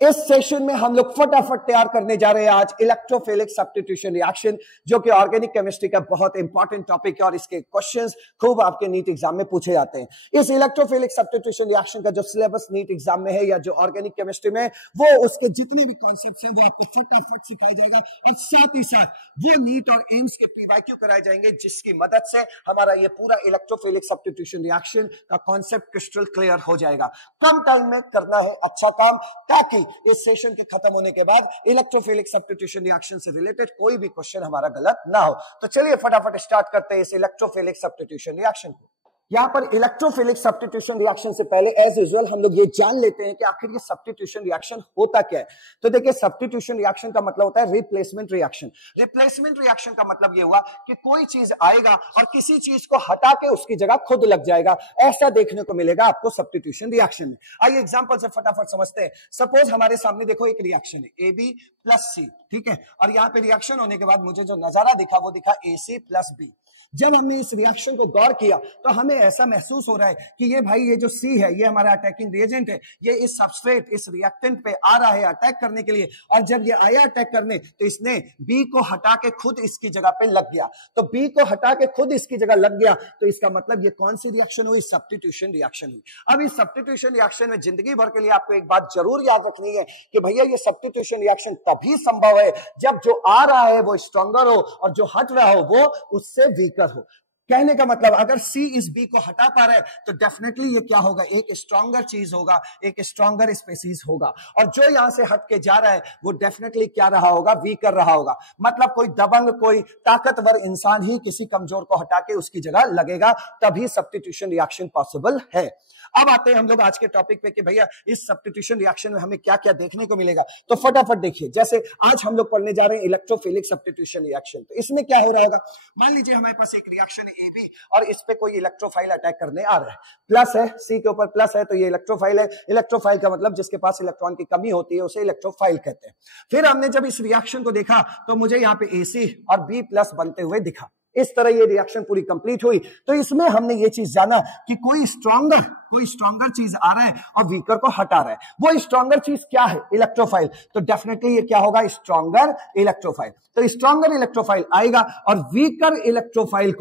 इस सेशन में हम लोग फटाफट तैयार करने जा रहे हैं आज इलेक्ट्रोफिलिक सब्स्टिट्यूशन रिएक्शन, जो कि ऑर्गेनिक केमिस्ट्री का बहुत इंपॉर्टेंट टॉपिक है और इसके क्वेश्चंस खूब आपके नीट एग्जाम में पूछे जाते हैं। इस इलेक्ट्रोफिलिक सब्स्टिट्यूशन रिएक्शन का जो सिलेबस नीट एग्जाम में है या जो ऑर्गेनिक केमिस्ट्री में, वो उसके जितने भी कॉन्सेप्ट्स हैं वो आपको फटाफट सिखाया जाएगा और साथ ही साथ वो नीट और एम्स के पीवाईक्यू कराए जाएंगे, जिसकी मदद से हमारा ये पूरा इलेक्ट्रोफिलिक सब्स्टिट्यूशन रिएक्शन का कॉन्सेप्ट क्रिस्टल क्लियर हो जाएगा। कम टाइम में करना है अच्छा काम, ताकि इस सेशन के खत्म होने के बाद इलेक्ट्रोफिलिक सब्स्टिट्यूशन रिएक्शन से रिलेटेड कोई भी क्वेश्चन हमारा गलत ना हो। तो चलिए फटाफट स्टार्ट करते हैं इस इलेक्ट्रोफिलिक सब्स्टिट्यूशन रिएक्शन को। यहां पर इलेक्ट्रोफिलिक सब्स्टिट्यूशन रिएक्शन से पहले एज यूजुअल हम लोग ये जान लेते हैं कि आखिर ये सब्स्टिट्यूशन रिएक्शन होता क्या है। तो देखिए, सब्स्टिट्यूशन रिएक्शन का मतलब होता है रिप्लेसमेंट रिएक्शन। रिप्लेसमेंट रिएक्शन का मतलब ये हुआ कि कोई चीज आएगा और किसी चीज को हटा के उसकी जगह खुद लग जाएगा। ऐसा देखने को मिलेगा आपको सब्स्टिट्यूशन रिएक्शन में। आइए एग्जांपल से फटाफट समझते हैं। सपोज हमारे सामने देखो एक रिएक्शन है AB प्लस C, ठीक है, और यहाँ पे रिएक्शन होने के बाद मुझे जो नजारा दिखा वो दिखा AC प्लस B। जब हमने इस रिएक्शन को गौर किया तो हमें ऐसा महसूस हो रहा है कि ये भाई ये जो C है ये हमारा अटैकिंग रिएजेंट है, ये इस सबस्ट्रेट इस रिएक्टेंट पे आ रहा है अटैक करने के लिए, और जब ये आया अटैक करने तो इसने B को हटा के खुद इसकी जगह पे लग गया। तो B को हटा के खुद इसकी जगह लग गया तो इसका मतलब ये कौन सी रिएक्शन हुई? सब्स्टिट्यूशन रिएक्शन हुई। अब इस सब्स्टिट्यूशन रिएक्शन में जिंदगी भर के लिए आपको एक बात जरूर याद रखनी है कि भैया ये सब्स्टिट्यूशन रिएक्शन तभी संभव है जब जो आ रहा है वो स्ट्रॉन्गर हो और जो हट रहा हो वो उससे वीकर हो। कहने का मतलब अगर C इस B को हटा पा रहा है तो डेफिनेटली ये क्या होगा? एक स्ट्रॉन्गर चीज होगा, एक स्ट्रॉन्गर स्पीसीज होगा, और जो यहां से हट के जा रहा है वो डेफिनेटली क्या रहा होगा? वीकर रहा होगा। मतलब कोई दबंग, कोई ताकतवर इंसान ही किसी कमजोर को हटा के उसकी जगह लगेगा, तभी सब्स्टिट्यूशन रिएक्शन पॉसिबल है। अब आते हैं हम लोग आज के टॉपिक पे कि भैया इस सब्स्टिट्यूशन रिएक्शन में हमें क्या क्या देखने को मिलेगा। तो फटाफट देखिए, जैसे आज हम लोग पढ़ने जा रहे हैं इलेक्ट्रोफिलिक सब्स्टिट्यूशन रिएक्शन। तो इसमें क्या हो रहा होगा? मान लीजिए हमारे पास एक रिएक्शन है AB और इस पे कोई इलेक्ट्रोफाइल अटैक करने आ रहा है, प्लस है, C के ऊपर प्लस है तो ये इलेक्ट्रोफाइल है। इलेक्ट्रोफाइल का मतलब जिसके पास इलेक्ट्रॉन की कमी होती है उसे इलेक्ट्रोफाइल कहते हैं। फिर हमने जब इस रिएक्शन को देखा तो मुझे यहाँ पे AC और B प्लस बनते हुए दिखा। इस तरह ये रिएक्शन पूरी कंप्लीट हुई। तो इसमें हमने ये चीज जाना कि कोई स्ट्रॉन्गर चीज आ रहा है और वीकर को हटा रहा है। वो स्ट्रॉन्गर चीज क्या है? इलेक्ट्रोफाइल। तो डेफिनेटली ये क्या होगा? Stronger electrophile. तो स्ट्रॉन्गर इलेक्ट्रोफाइल आएगा और वीकर इलेक्ट्रोफाइल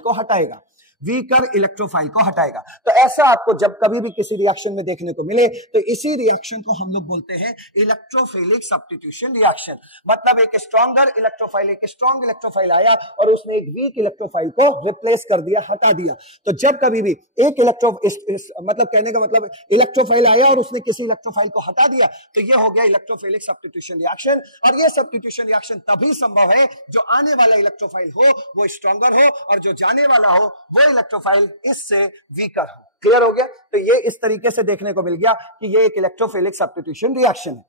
को हटाएगा। वीकर इलेक्ट्रोफाइल को हटाएगा। तो ऐसा आपको जब कभी भी किसी रिएक्शन में देखने को मिले तो इसी रिएक्शन को हम लोग बोलते हैं इलेक्ट्रोफिलिक सब्स्टिट्यूशन रिएक्शन। मतलब एक स्ट्रॉन्गर इलेक्ट्रोफाइल, एक स्ट्रॉन्ग इलेक्ट्रोफाइल आया और उसने एक वीक इलेक्ट्रोफाइल को रिप्लेस कर दिया, हटा दिया। तो जब कभी भी एक मतलब कहने का मतलब इलेक्ट्रोफाइल आया और उसने किसी इलेक्ट्रोफाइल को हटा दिया तो ये हो गया इलेक्ट्रोफिलिक सब्स्टिट्यूशन रिएक्शन। और ये सब्स्टिट्यूशन रिएक्शन तभी संभव है जो आने वाला इलेक्ट्रोफाइल हो वो स्ट्रॉन्गर हो और जो जाने वाला हो वो इलेक्ट्रोफाइल इससे वीकर हो। क्लियर हो गया? तो ये इस तरीके से देखने को मिल गया कि ये एक इलेक्ट्रोफिलिक सब्स्टिट्यूशन रिएक्शन है।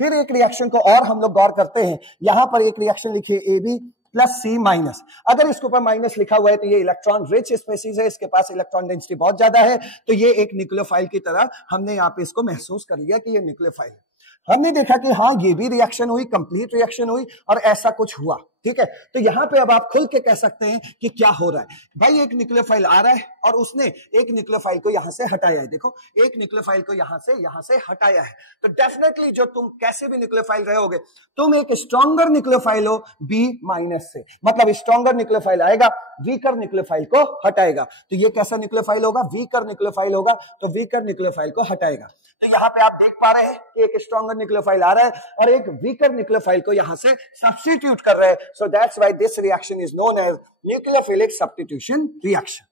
फिर एक रिएक्शन को और हम लोग गौर करते हैं। यहां पर एक रिएक्शन लिखिए AB प्लस C माइनस। अगर इसके ऊपर माइनस लिखा हुआ है तो ये इलेक्ट्रॉन रिच स्पीसीज है, इसके पास इलेक्ट्रॉन डेंसिटी बहुत ज्यादा है, तो ये एक न्यूक्लियोफाइल की तरह हमने यहाँ पे इसको महसूस कर लिया कि ये न्यूक्लियोफाइल है। हमने देखा कि हाँ ये भी रिएक्शन हुई, कंप्लीट रिएक्शन हुई और ऐसा कुछ हुआ, ठीक है। तो यहां पे अब आप खुल के कह सकते हैं कि क्या हो रहा है। भाई एक न्यूक्लियोफाइल आ रहा है और उसने एक न्यूक्लियोफाइल को यहां से हटाया है। देखो, एक न्यूक्लियोफाइल को यहां से हटाया है। तो डेफिनेटली जो तुम कैसे भी न्यूक्लियोफाइल रहोगे, तुम एक स्ट्रॉन्गर न्यूक्लियोफाइल हो B माइनस से। मतलब स्ट्रॉन्गर न्यूक्लियोफाइल आएगा, वीकर न्यूक्लियोफाइल को हटाएगा। तो ये कैसा न्यूक्लियोफाइल होगा? वीकर न्यूक्लियोफाइल होगा, तो वीकर न्यूक्लियोफाइल को हटाएगा। तो यहां पे आप देख पा रहे हैं कि एक स्ट्रॉन्गर न्यूक्लियोफाइल आ रहा है और एक वीकर न्यूक्लियोफाइल को यहां से सब्स्टिट्यूट कर रहा है। So that's why this reaction is known as nucleophilic substitution reaction.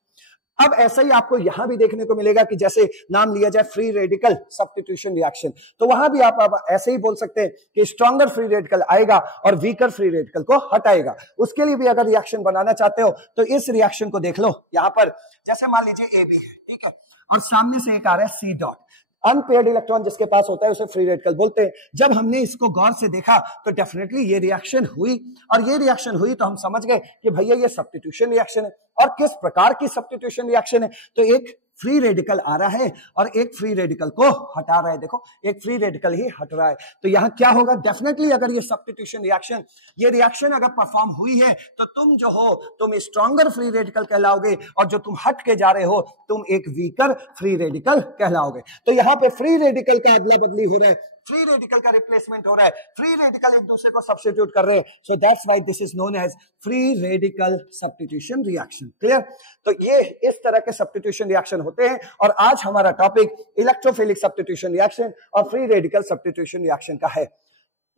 अब ऐसा ही आपको यहां भी देखने को मिलेगा कि जैसे नाम लिया जाए फ्री रेडिकल सब्स्टिट्यूशन रिएक्शन, तो वहां भी आप ऐसे ही बोल सकते हैं कि स्ट्रॉन्गर फ्री रेडिकल आएगा और वीकर फ्री रेडिकल को हटाएगा। उसके लिए भी अगर रिएक्शन बनाना चाहते हो तो इस रिएक्शन को देख लो। यहां पर जैसे मान लीजिए AB है, ठीक है, और सामने से एक आ रहा है C डॉट। अनपेयर्ड इलेक्ट्रॉन जिसके पास होता है उसे फ्री रेडिकल बोलते हैं। जब हमने इसको गौर से देखा तो डेफिनेटली ये रिएक्शन हुई, और ये रिएक्शन हुई तो हम समझ गए कि भैया ये सब्स्टिट्यूशन रिएक्शन है। और किस प्रकार की सब्स्टिट्यूशन रिएक्शन है? तो एक फ्री रेडिकल आ रहा है और एक फ्री रेडिकल को हटा रहा है। देखो एक फ्री रेडिकल ही हट रहा है, तो यहां क्या होगा, डेफिनेटली अगर ये सब्स्टिट्यूशन रिएक्शन, ये रिएक्शन अगर परफॉर्म हुई है तो तुम जो हो तुम स्ट्रॉन्गर फ्री रेडिकल कहलाओगे, और जो तुम हट के जा रहे हो तुम एक वीकर फ्री रेडिकल कहलाओगे। तो यहां पे फ्री रेडिकल का अदला बदली हो रहा है, फ्री रेडिकल का रिप्लेसमेंट हो रहा है, फ्री रेडिकल एक दूसरे को सब्स्टिट्यूट कर रहे हैं। So that's why this is known as free radical substitution reaction. Clear? तो ये इस तरह के सब्स्टिट्यूशन रिएक्शन होते हैं, और आज हमारा टॉपिक इलेक्ट्रोफिलिक सब्स्टिट्यूशन रिएक्शन और फ्री रेडिकल सब्स्टिट्यूशन रिएक्शन का है।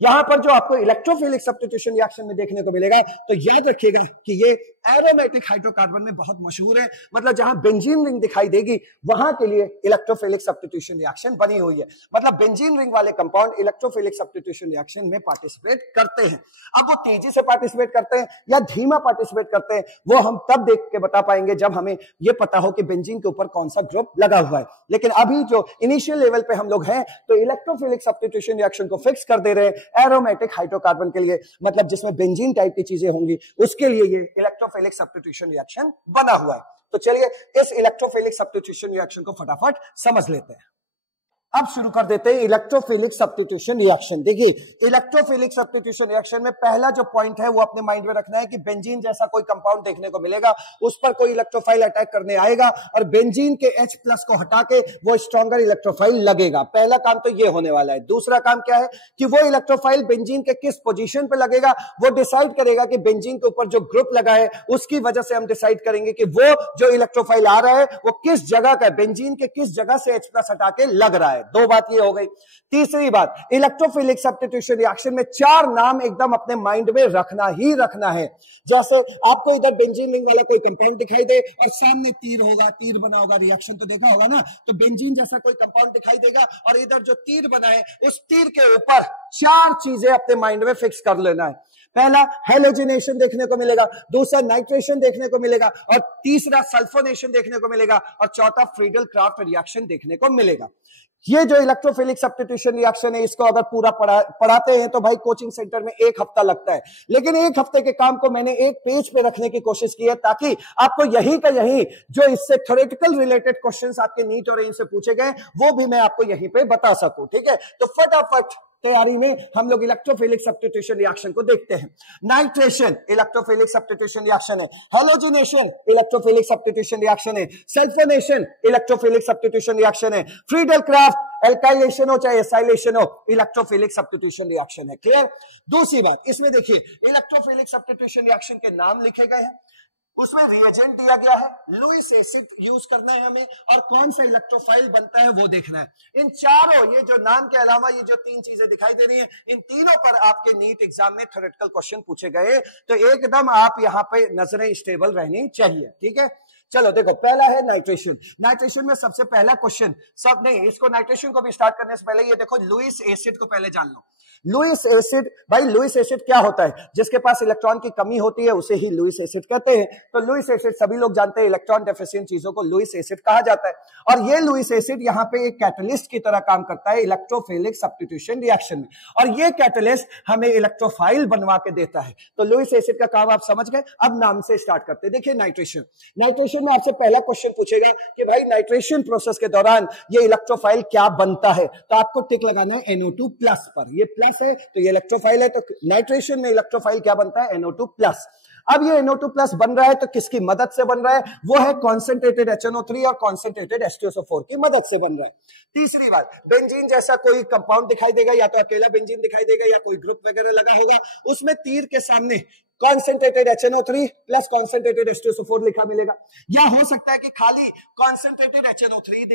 यहां पर जो आपको इलेक्ट्रोफिलिक सब्स्टिट्यूशन रिएक्शन में देखने को मिलेगा, तो याद रखिएगा कि ये एरोमेटिक हाइड्रोकार्बन में बहुत मशहूर है, मतलब जहां बेंजीन रिंग दिखाई देगी वहां के लिए इलेक्ट्रोफिलिक सब्स्टिट्यूशन रिएक्शन बनी हुई है। मतलब बेंजीन रिंग वाले कंपाउंड इलेक्ट्रोफिलिक सब्स्टिट्यूशन रिएक्शन में पार्टिसिपेट करते हैं। अब वो तेजी से पार्टिसिपेट करते हैं या धीमा पार्टिसिपेट करते हैं, वो हम तब देख के बता पाएंगे जब हमें ये पता हो कि बेंजीन के ऊपर कौन सा ग्रुप लगा हुआ है। लेकिन अभी जो इनिशियल लेवल पे हम लोग हैं, तो इलेक्ट्रोफिलिक सब्स्टिट्यूशन रिएक्शन को फिक्स कर दे रहे हैं एरोमेटिक हाइड्रोकार्बन के लिए, मतलब जिसमें बेंजीन टाइप की चीजें होंगी, उसके लिए ये इलेक्ट्रोफिलिक सब्स्टिट्यूशन रिएक्शन बना हुआ है। तो चलिए इस इलेक्ट्रोफिलिक सब्स्टिट्यूशन रिएक्शन को फटाफट समझ लेते हैं। अब शुरू कर देते हैं इलेक्ट्रोफिलिक सब्स्टिट्यूशन रिएक्शन। देखिए इलेक्ट्रोफिलिक सब्स्टिट्यूशन रिएक्शन में पहला जो पॉइंट है वो अपने माइंड में रखना है कि बेंजीन जैसा कोई कंपाउंड देखने को मिलेगा, उस पर कोई इलेक्ट्रोफाइल अटैक करने आएगा और बेंजीन के H प्लस को हटा के वो स्ट्रॉन्गर इलेक्ट्रोफाइल लगेगा। पहला काम तो ये होने वाला है। दूसरा काम क्या है कि वो इलेक्ट्रोफाइल बेंजीन के किस पोजीशन पे लगेगा वो डिसाइड करेगा कि बेंजीन के ऊपर जो ग्रुप लगा है उसकी वजह से हम डिसाइड करेंगे कि वो जो इलेक्ट्रोफाइल आ रहा है वो किस जगह का, बेंजीन के किस जगह से H प्लस हटा के लग रहा है। दो बात ये हो गई। तीसरी बात, इलेक्ट्रोफिलिक सब्स्टिट्यूशन रिएक्शन में 4 नाम एकदम अपने माइंड में रखना ही रखना है। जैसे आपको इधर बेंजीन रिंग वाला कोई कंपाउंड दिखाई दे और सामने तीर होगा, तीर बना होगा, रिएक्शन तो देखा होगा ना, तो बेंजीन जैसा कोई कंपाउंड दिखाई देगा और इधर जो तीर बना है उस तीर के ऊपर 4 चीजें अपने माइंड में फिक्स कर लेना है। पहला हेलोजिनेशन देखने को मिलेगा, दूसरा नाइट्रेशन देखने को मिलेगा, और तीसरा सल्फोनेशन देखने को मिलेगा, और चौथा फ्रीडल क्राफ्ट रिएक्शन देखने को मिलेगा। ये जो इलेक्ट्रोफिलिक सब्स्टिट्यूशन रिएक्शन है इसको अगर पूरा पढ़ाते हैं तो भाई कोचिंग सेंटर में 1 हफ्ता लगता है, लेकिन 1 हफ्ते के काम को मैंने एक पेज पे रखने की कोशिश की है ताकि आपको यही का यही जो इससे थ्योरेटिकल रिलेटेड क्वेश्चंस आपके नीट और एम्स से पूछे गए वो भी मैं आपको यहीं पे बता सकूं। ठीक है, तो फटाफट तैयारी में हम लोग इलेक्ट्रोफिलिक सब्स्टिट्यूशन रिएक्शन को देखते हैं। नाइट्रेशन इलेक्ट्रोफिलिक सब्स्टिट्यूशन रिएक्शन है, हेलोजिनेशन इलेक्ट्रोफिलिक सब्स्टिट्यूशन रिएक्शन है, सल्फोनेशन इलेक्ट्रोफिलिक सब्स्टिट्यूशन रिएक्शन है, फ्रीडल क्राफ्ट एल्काइलेशन हो चाहे एसाइलेशन हो इलेक्ट्रोफिलिक सब्स्टिट्यूशन रिएक्शन है। क्लियर? दूसरी बात, इसमें देखिए इलेक्ट्रोफिलिक सब्स्टिट्यूशन रिएक्शन के नाम लिखे गए हैं, उसमें रिएजेंट दिया गया है, लुईस एसिड यूज करना है हमें, और कौन सा इलेक्ट्रोफाइल बनता है वो देखना है। इन चारों, ये जो नाम के अलावा ये जो 3 चीजें दिखाई दे रही हैं, इन तीनों पर आपके नीट एग्जाम में थ्योरेटिकल क्वेश्चन पूछे गए, तो एकदम आप यहां पे नजरें स्टेबल रहनी चाहिए। ठीक है, चलो देखो पहला है नाइट्रेशन। नाइट्रेशन में सबसे पहला क्वेश्चन, सब नहीं, इसको नाइट्रेशन को भी स्टार्ट करने से पहले ये देखो लुईस एसिड को पहले जान लो। लुईस एसिड, भाई लुईस एसिड क्या होता है? जिसके पास इलेक्ट्रॉन की कमी होती है उसे ही लुईस एसिड कहते हैं। तो लुईस एसिड सभी लोग जानते हैं, इलेक्ट्रॉन डेफिशिएंट चीजों को लुईस एसिड कहा जाता है, और ये लुईस एसिड यहाँ पे एक कैटलिस्ट की तरह काम करता है इलेक्ट्रोफिलिक सब्स्टिट्यूशन रिएक्शन में, और ये कैटलिस्ट हमें इलेक्ट्रोफाइल बनवा के देता है। तो लुईस एसिड का काम आप समझ गए। अब नाम से स्टार्ट करते हैं। देखिए नाइट्रेशन, नाइट्रेशन में आपसे पहला क्वेश्चन पूछेगा कि भाई नाइट्रेशन प्रोसेस के दौरान ये इलेक्ट्रोफाइल क्या बनता है, तो आपको टिक लगाना है NO2 प्लस पर। ये प्लस है तो ये इलेक्ट्रोफाइल है, तो नाइट्रेशन में इलेक्ट्रोफाइल क्या बनता है? NO2 plus. अब ये NO2 प्लस बन रहा है तो किसकी मदद से बन रहा है? वो है कॉन्सेंट्रेटेड HNO3 और कॉन्सेंट्रेटेड H2SO4 की मदद से बन रहा है। तीसरी बात, बेंजीन जैसा कोई कंपाउंड दिखाई देगा, या तो अकेला बेंजीन दिखाई देगा या कोई ग्रुप वगैरह लगा होगा, उसमें तीर के सामने concentrated HNO3 plus concentrated H2SO4 लिखा मिलेगा, या हो सकता है कि खाली कॉन्सेंट्रेटेड HNO3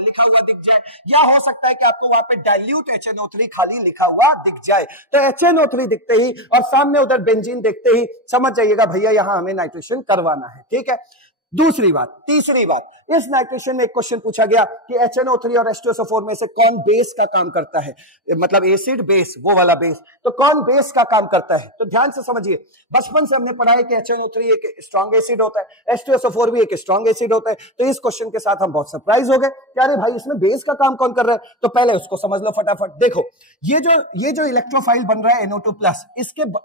लिखा हुआ दिख जाए, या हो सकता है कि आपको वहां पे डाइल्यूट HNO3 खाली लिखा हुआ दिख जाए। तो HNO3 दिखते ही और सामने उधर बेंजीन दिखते ही समझ जाइएगा भैया यहां हमें नाइट्रेशन करवाना है। ठीक है, दूसरी बात। तीसरी बात, इस नाइट्रेशन में एक क्वेश्चन पूछा गया कि HNO3 और H2SO4 में से कौन बेस का काम करता है, मतलब एसिड बेस, वो वाला बेस, तो कौन बेस का काम करता है? तो ध्यान से समझिए, बचपन से हमने पढ़ा है कि HNO3 एक स्ट्रॉन्ग एसिड होता है, H2SO4 भी एक स्ट्रॉन्ग एसिड होता है। तो इस क्वेश्चन के साथ हम बहुत सरप्राइज हो गए कि अरे भाई इसमें बेस का काम कौन कर रहा है, तो पहले उसको समझ लो फटाफट। देखो ये जो इलेक्ट्रोफाइल बन रहा है NO2 प्लस,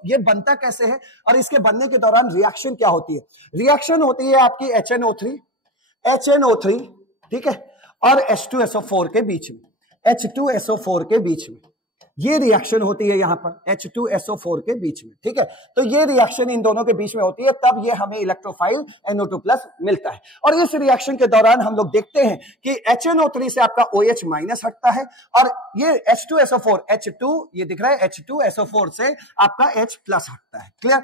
ये बनता कैसे है और इसके बनने के दौरान रिएक्शन क्या होती है? रिएक्शन होती है आपकी HNO3 ठीक है, और H2SO4 के बीच में, H2SO4 के बीच में ये रिएक्शन होती है यहां पर H2SO4 के बीच में, ठीक है। तो ये रिएक्शन इन दोनों के बीच में होती है, तब ये हमें इलेक्ट्रोफाइल NO2+ मिलता है। और इस रिएक्शन के दौरान हम लोग देखते हैं कि HNO3 से आपका OH- हटता है और ये H2SO4 H2 ये दिख रहा है H2SO4 से आपका H+ हटता है। क्लियर?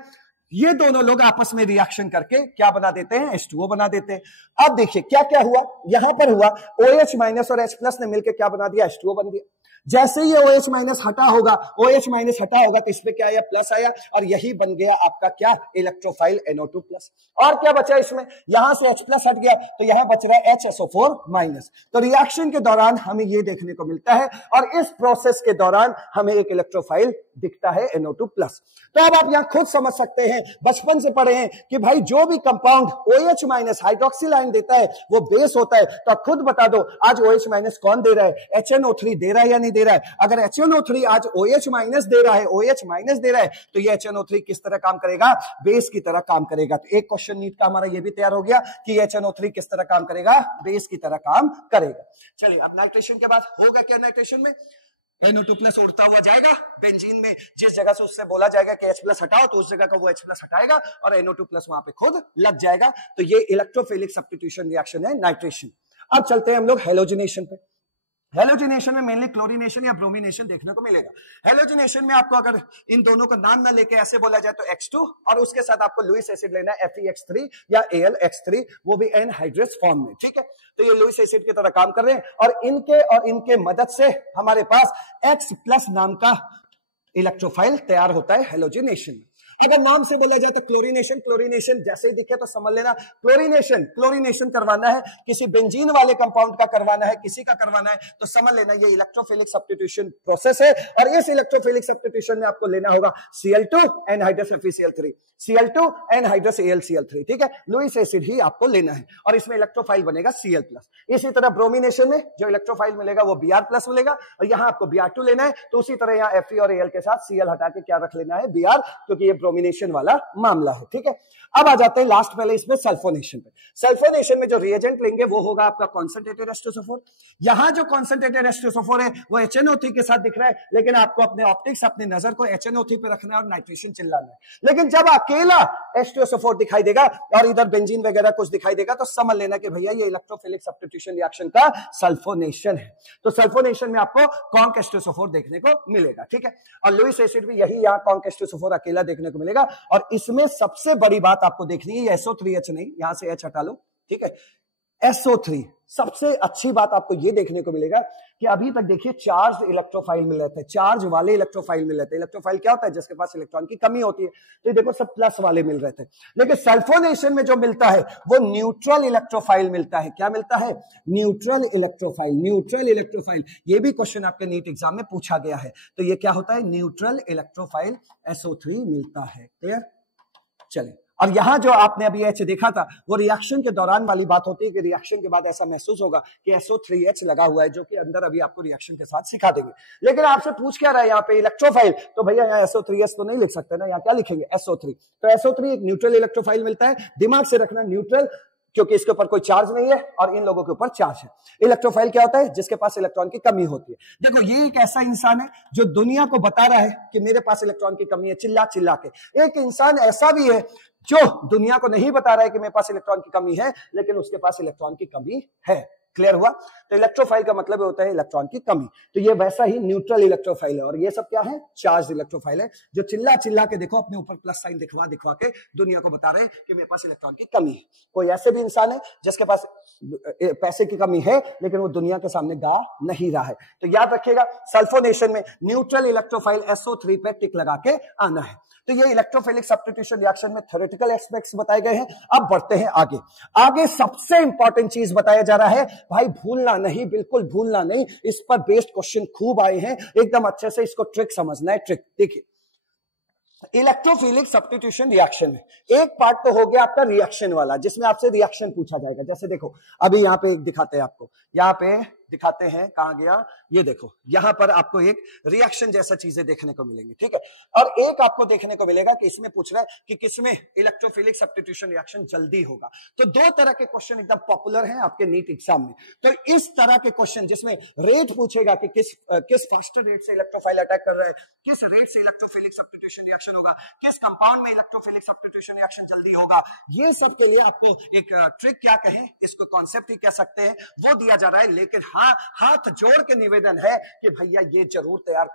ये दोनों लोग आपस में रिएक्शन करके क्या बना देते हैं? H2O बना देते हैं। अब देखिए क्या क्या हुआ, यहां पर हुआ OH- और H+ ने मिलकर क्या बना दिया? H2O बन दिया। जैसे ही OH- हटा होगा, OH- हटा होगा तो इसमें क्या आया? प्लस आया, और यही बन गया आपका क्या? Electrophile NO2+। और क्या बचा इसमें? यहां से H+ हट गया तो यहां बच रहा है HSO4-। तो रिएक्शन के दौरान हमें ये देखने को मिलता है, और इस प्रोसेस के दौरान हमें एक इलेक्ट्रोफाइल दिखता है NO2+। तो अब आप यहां खुद समझ सकते हैं, बचपन से पढ़े हैं कि भाई जो भी कंपाउंड OH- हाइड्रोक्सिल आयन देता है वो बेस होता है। तो आप खुद बता दो आज OH- कौन दे रहा है? HNO3 दे रहा है या नहीं दे रहा है? अगर HNO3 आज OH- दे रहा है, OH- दे रहा है, तो ये HNO3 किस तरह काम करेगा? बेस की तरह काम करेगा। तो एक क्वेश्चन नीट का हमारा ये भी तैयार हो गया कि HNO3 किस तरह काम करेगा? बेस की तरह काम करेगा। चलिए अब नाइट्रेशन के बाद होगा क्या? नाइट्रेशन में NO2+ उड़ता हुआ जाएगा बेंजीन में, जिस जगह से उससे बोला जाएगा कि H+ हटाओ तो उस जगह का वो H+ हटाएगा और NO2+ वहां पे खुद लग जाएगा। तो ये इलेक्ट्रोफिलिक सब्स्टिट्यूशन रिएक्शन है नाइट्रेशन। अब चलते हैं हम लोग हेलोजिनेशन पे। हेलोजिनेशन में मेनली क्लोरीनेशन या ब्रोमिनेशन देखने को मिलेगा। हेलोजिनेशन में आपको अगर इन दोनों का नाम ना लेके ऐसे बोला जाए तो H2 और उसके साथ आपको लुईस एसिड लेना है FeX3 या AlX3, वो भी एनहाइड्रस फॉर्म में, ठीक है। तो ये लुईस एसिड की तरह काम कर रहे हैं और इनके मदद से हमारे पास X+ नाम का इलेक्ट्रोफाइल तैयार होता है हेलोजिनेशन में। अगर नाम से बोला जाए तो क्लोरीनेशन जैसे ही दिखे तो समझ लेना क्लोरीनेशन करवाना है, किसी बेंजीन वाले कंपाउंड का करवाना है, किसी का करवाना है, तो समझ लेना ये इलेक्ट्रोफिलिक सब्स्टिट्यूशन प्रोसेस है। और इस इलेक्ट्रोफिलिक सब्स्टिट्यूशन में आपको लेना होगा Cl2 anhydrous FeCl3, Cl2 anhydrous AlCl3, ठीक है। लुईस एसिड ही आपको लेना है और इसमें इलेक्ट्रोफाइल बनेगा Cl+। इसी तरह ब्रोमिनेशन में जो इलेक्ट्रोफाइल मिलेगा वो Br+ मिलेगा और यहां आपको Br2 लेना है, तो उसी तरह यहां Fe और Al के साथ Cl हटा के क्या रख लेना है? Br, क्योंकि ये ब्रोमिनेशन वाला मामला है, ठीक है। अब आ जाते हैं लास्ट पहले इसमें सल्फोनेशन पे। सल्फोनेशन में जो रिएजेंट लेंगे वो होगा आपका कॉन्सेंट्रेटेड H2SO4। यहां जो कॉन्सेंट्रेटेड H2SO4 है वो HNO3 के साथ दिख रहा है, लेकिन आपको अपने ऑप्टिक्स, अपनी नजर को HNO3 पे रखना है और नाइट्रेशन चिल्लाना है। लेकिन जब अकेला H2SO4 दिखाई देगा और इधर बेंजीन वगैरह कुछ दिखाई देगा तो समझ लेना कि भैया ये इलेक्ट्रोफिलिक सब्स्टिट्यूशन रिएक्शन का सल्फोनेशन है। तो सल्फोनेशन में आपको कॉन्क H2SO4 देखने को मिलेगा, ठीक है। और लुईस एसिड भी यही यहां कॉन्क H2SO4 अकेला देखने को मिलेगा। और इसमें सबसे बड़ी बात आपको देखनी है, ये SO3H नहीं, यहां से H हटा लो, ठीक है। SO3 सबसे अच्छी बात आपको ये देखने को मिलेगा कि अभी तक देखिए चार्ज इलेक्ट्रोफाइल मिल रहे थे, चार्ज वाले इलेक्ट्रोफाइल मिल रहे थे। इलेक्ट्रोफाइल क्या होता है? जिसके पास इलेक्ट्रॉन की कमी होती है। तो ये देखो सब प्लस वाले मिल रहे थे, लेकिन सल्फोनेशन में जो मिलता है वो न्यूट्रल इलेक्ट्रोफाइल मिलता है। क्या मिलता है? Neutral electrophile. ये भी क्वेश्चन आपके नीट एग्जाम में पूछा गया है। तो ये क्या होता है? न्यूट्रल इलेक्ट्रोफाइल SO3 मिलता है। क्लियर? चलिए, और यहां जो आपने अभी H देखा था वो रिएक्शन के दौरान वाली बात होती है कि रिएक्शन के बाद ऐसा महसूस होगा कि SO3H लगा हुआ है, जो कि अंदर अभी आपको रिएक्शन के साथ सिखा देंगे। लेकिन आपसे पूछ क्या रहा है यहाँ पे इलेक्ट्रोफाइल, तो भैया यहाँ SO3H तो नहीं लिख सकते ना, यहाँ क्या लिखेंगे? SO3। तो SO3 एक न्यूट्रल इलेक्ट्रोफाइल मिलता है। दिमाग से रखना न्यूट्रल, क्योंकि इसके ऊपर कोई चार्ज नहीं है और इन लोगों के ऊपर चार्ज है। इलेक्ट्रोफाइल क्या होता है? जिसके पास इलेक्ट्रॉन की कमी होती है। देखो ये एक ऐसा इंसान है जो दुनिया को बता रहा है कि मेरे पास इलेक्ट्रॉन की कमी है, चिल्ला चिल्ला के। एक इंसान ऐसा भी है जो दुनिया को नहीं बता रहा है कि मेरे पास इलेक्ट्रॉन की कमी है, लेकिन उसके पास इलेक्ट्रॉन की कमी है। क्लियर हुआ? तो इलेक्ट्रोफाइल का मतलब होता है इलेक्ट्रॉन की कमी। तो ये वैसा ही न्यूट्रल इलेक्ट्रोफाइल है। और ये सब क्या है? चार्ज इलेक्ट्रोफाइल है, जो चिल्ला चिल्ला के देखो अपने ऊपर प्लस साइन दिखवा दिखवा के दुनिया को बता रहे हैं कि मेरे पास इलेक्ट्रॉन की कमी है। कोई ऐसे भी इंसान है जिसके पास पैसे की कमी है, लेकिन वो दुनिया के सामने गा नहीं रहा है। तो याद रखिएगा, सल्फोनेशन में न्यूट्रल इलेक्ट्रोफाइल SO3 पे टिक लगा के आना है। तो ये इलेक्ट्रोफिलिक सब्स्टिट्यूशन रिएक्शन में थ्योरेटिकल एस्पेक्ट्स बताए गए हैं। अब बढ़ते हैं आगे सबसे इंपॉर्टेंट चीज बताया जा रहा है, भाई भूलना नहीं, बिल्कुल भूलना नहीं। इस पर बेस्ड क्वेश्चन खूब आए हैं, एकदम अच्छे से इसको ट्रिक समझना है। ट्रिक देखिए, इलेक्ट्रोफिलिक सब्स्टिट्यूशन रिएक्शन में एक पार्ट तो हो गया आपका रिएक्शन वाला, जिसमें आपसे रिएक्शन पूछा जाएगा। जैसे देखो अभी यहां पे एक दिखाते हैं आपको, यहां पे दिखाते हैं, कहां गया, ये देखो यहां पर आपको एक रिएक्शन जैसा चीजें देखने को मिलेंगी, ठीक है। और एक आपको देखने को मिलेगा कि इसमें पूछ रहा है कि किसमें इलेक्ट्रोफिलिक सब्स्टिट्यूशन रिएक्शन जल्दी होगा। तो दो तरह के क्वेश्चन एकदम पॉपुलर हैं आपके नीट एग्जाम में। तो इस तरह के क्वेश्चन जिसमें रेट पूछेगा कि किस फास्टर रेट से इलेक्ट्रोफाइल अटैक कर रहा है, किस रेट से इलेक्ट्रोफिलिक सब्स्टिट्यूशन रिएक्शन होगा, किस कंपाउंड में इलेक्ट्रोफिलिक सब्स्टिट्यूशन रिएक्शन जल्दी होगा, ये सब के लिए आपको एक ट्रिक क्या कहें, इसको कॉन्सेप्ट ही कह सकते हैं, वो दिया जा रहा है। लेकिन हाँ, हाथ जोड़ के निवेदन है कि भैया ये जरूर तैयार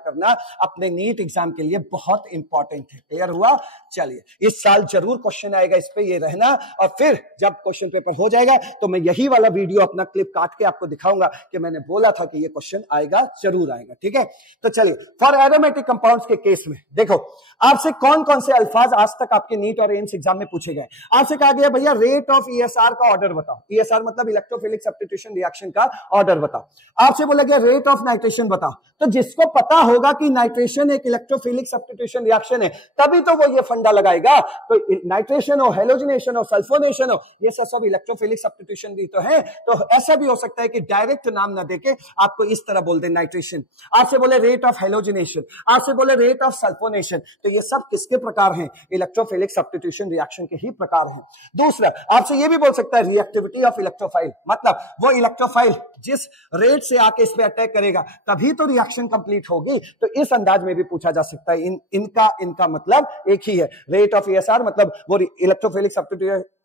करना अपने नीट एग्जाम के लिए बहुत इंपॉर्टेंट है। क्लियर हुआ? चलिए, इस साल जरूर क्वेश्चन आएगा इस पे, ये रहना। और फिर जब क्वेश्चन पेपर हो जाएगा तो मैं यही वाला वीडियो अपना क्लिप काट के आपको दिखाऊंगा कि मैंने बोला था कि ये क्वेश्चन आएगा, जरूर आएगा, ठीक है। तो चलिए, फॉर एरोमेटिक कंपाउंड्स के केस में देखो आपसे कौन कौन से अल्फाज आज तक आपके नीट और एम्स एग्जाम में पूछे गए। आपसे कहा गया भैया रेट ऑफ ईएसआर का ऑर्डर बताओ, ईएसआर मतलब इलेक्ट्रोफिलिक सब्स्टिट्यूशन रिएक्शन का ऑर्डर बताओ। आपसे बोला गया रेट ऑफ नाइट्रेशन बताओ। तो जिसको पता होगा कि नाइट्रेशन एक इलेक्ट्रोफिलिक सब्स्टिट्यूशन रिएक्शन है, तभी तो वो ये फंडा लगाएगा। तो नाइट्रेशन हो, हेलोजिनेशन हो, सल्फोनेशन हो, ये सब इलेक्ट्रोफिलिक सब्स्टिट्यूशन भी तो है। तो ऐसा भी हो सकता है कि डायरेक्ट नाम ना देके आपको इस तरह बोल दे नाइट्रेशन। आपसे बोले रेट ऑफ हेलोजिनेशन, आपसे बोले रेट ऑफ सल्फोनेशन, तो ये सब किसके प्रकार हैं? इलेक्ट्रोफिलिक सब्स्टिट्यूशन रिएक्शन के ही प्रकार हैं। दूसरा, आपसे ये भी बोल सकता है रिएक्टिविटी ऑफ इलेक्ट्रोफाइल, मतलब वो इलेक्ट्रोफाइल जिस रेट से आके इस पे अटैक करेगा तभी तो रिएक्शन कंप्लीट होगी। तो इस अंदाज में भी पूछा जा सकता है। इनका मतलब एक ही है, रेट ऑफ ईएसआर मतलब वो इलेक्ट्रोफिलिक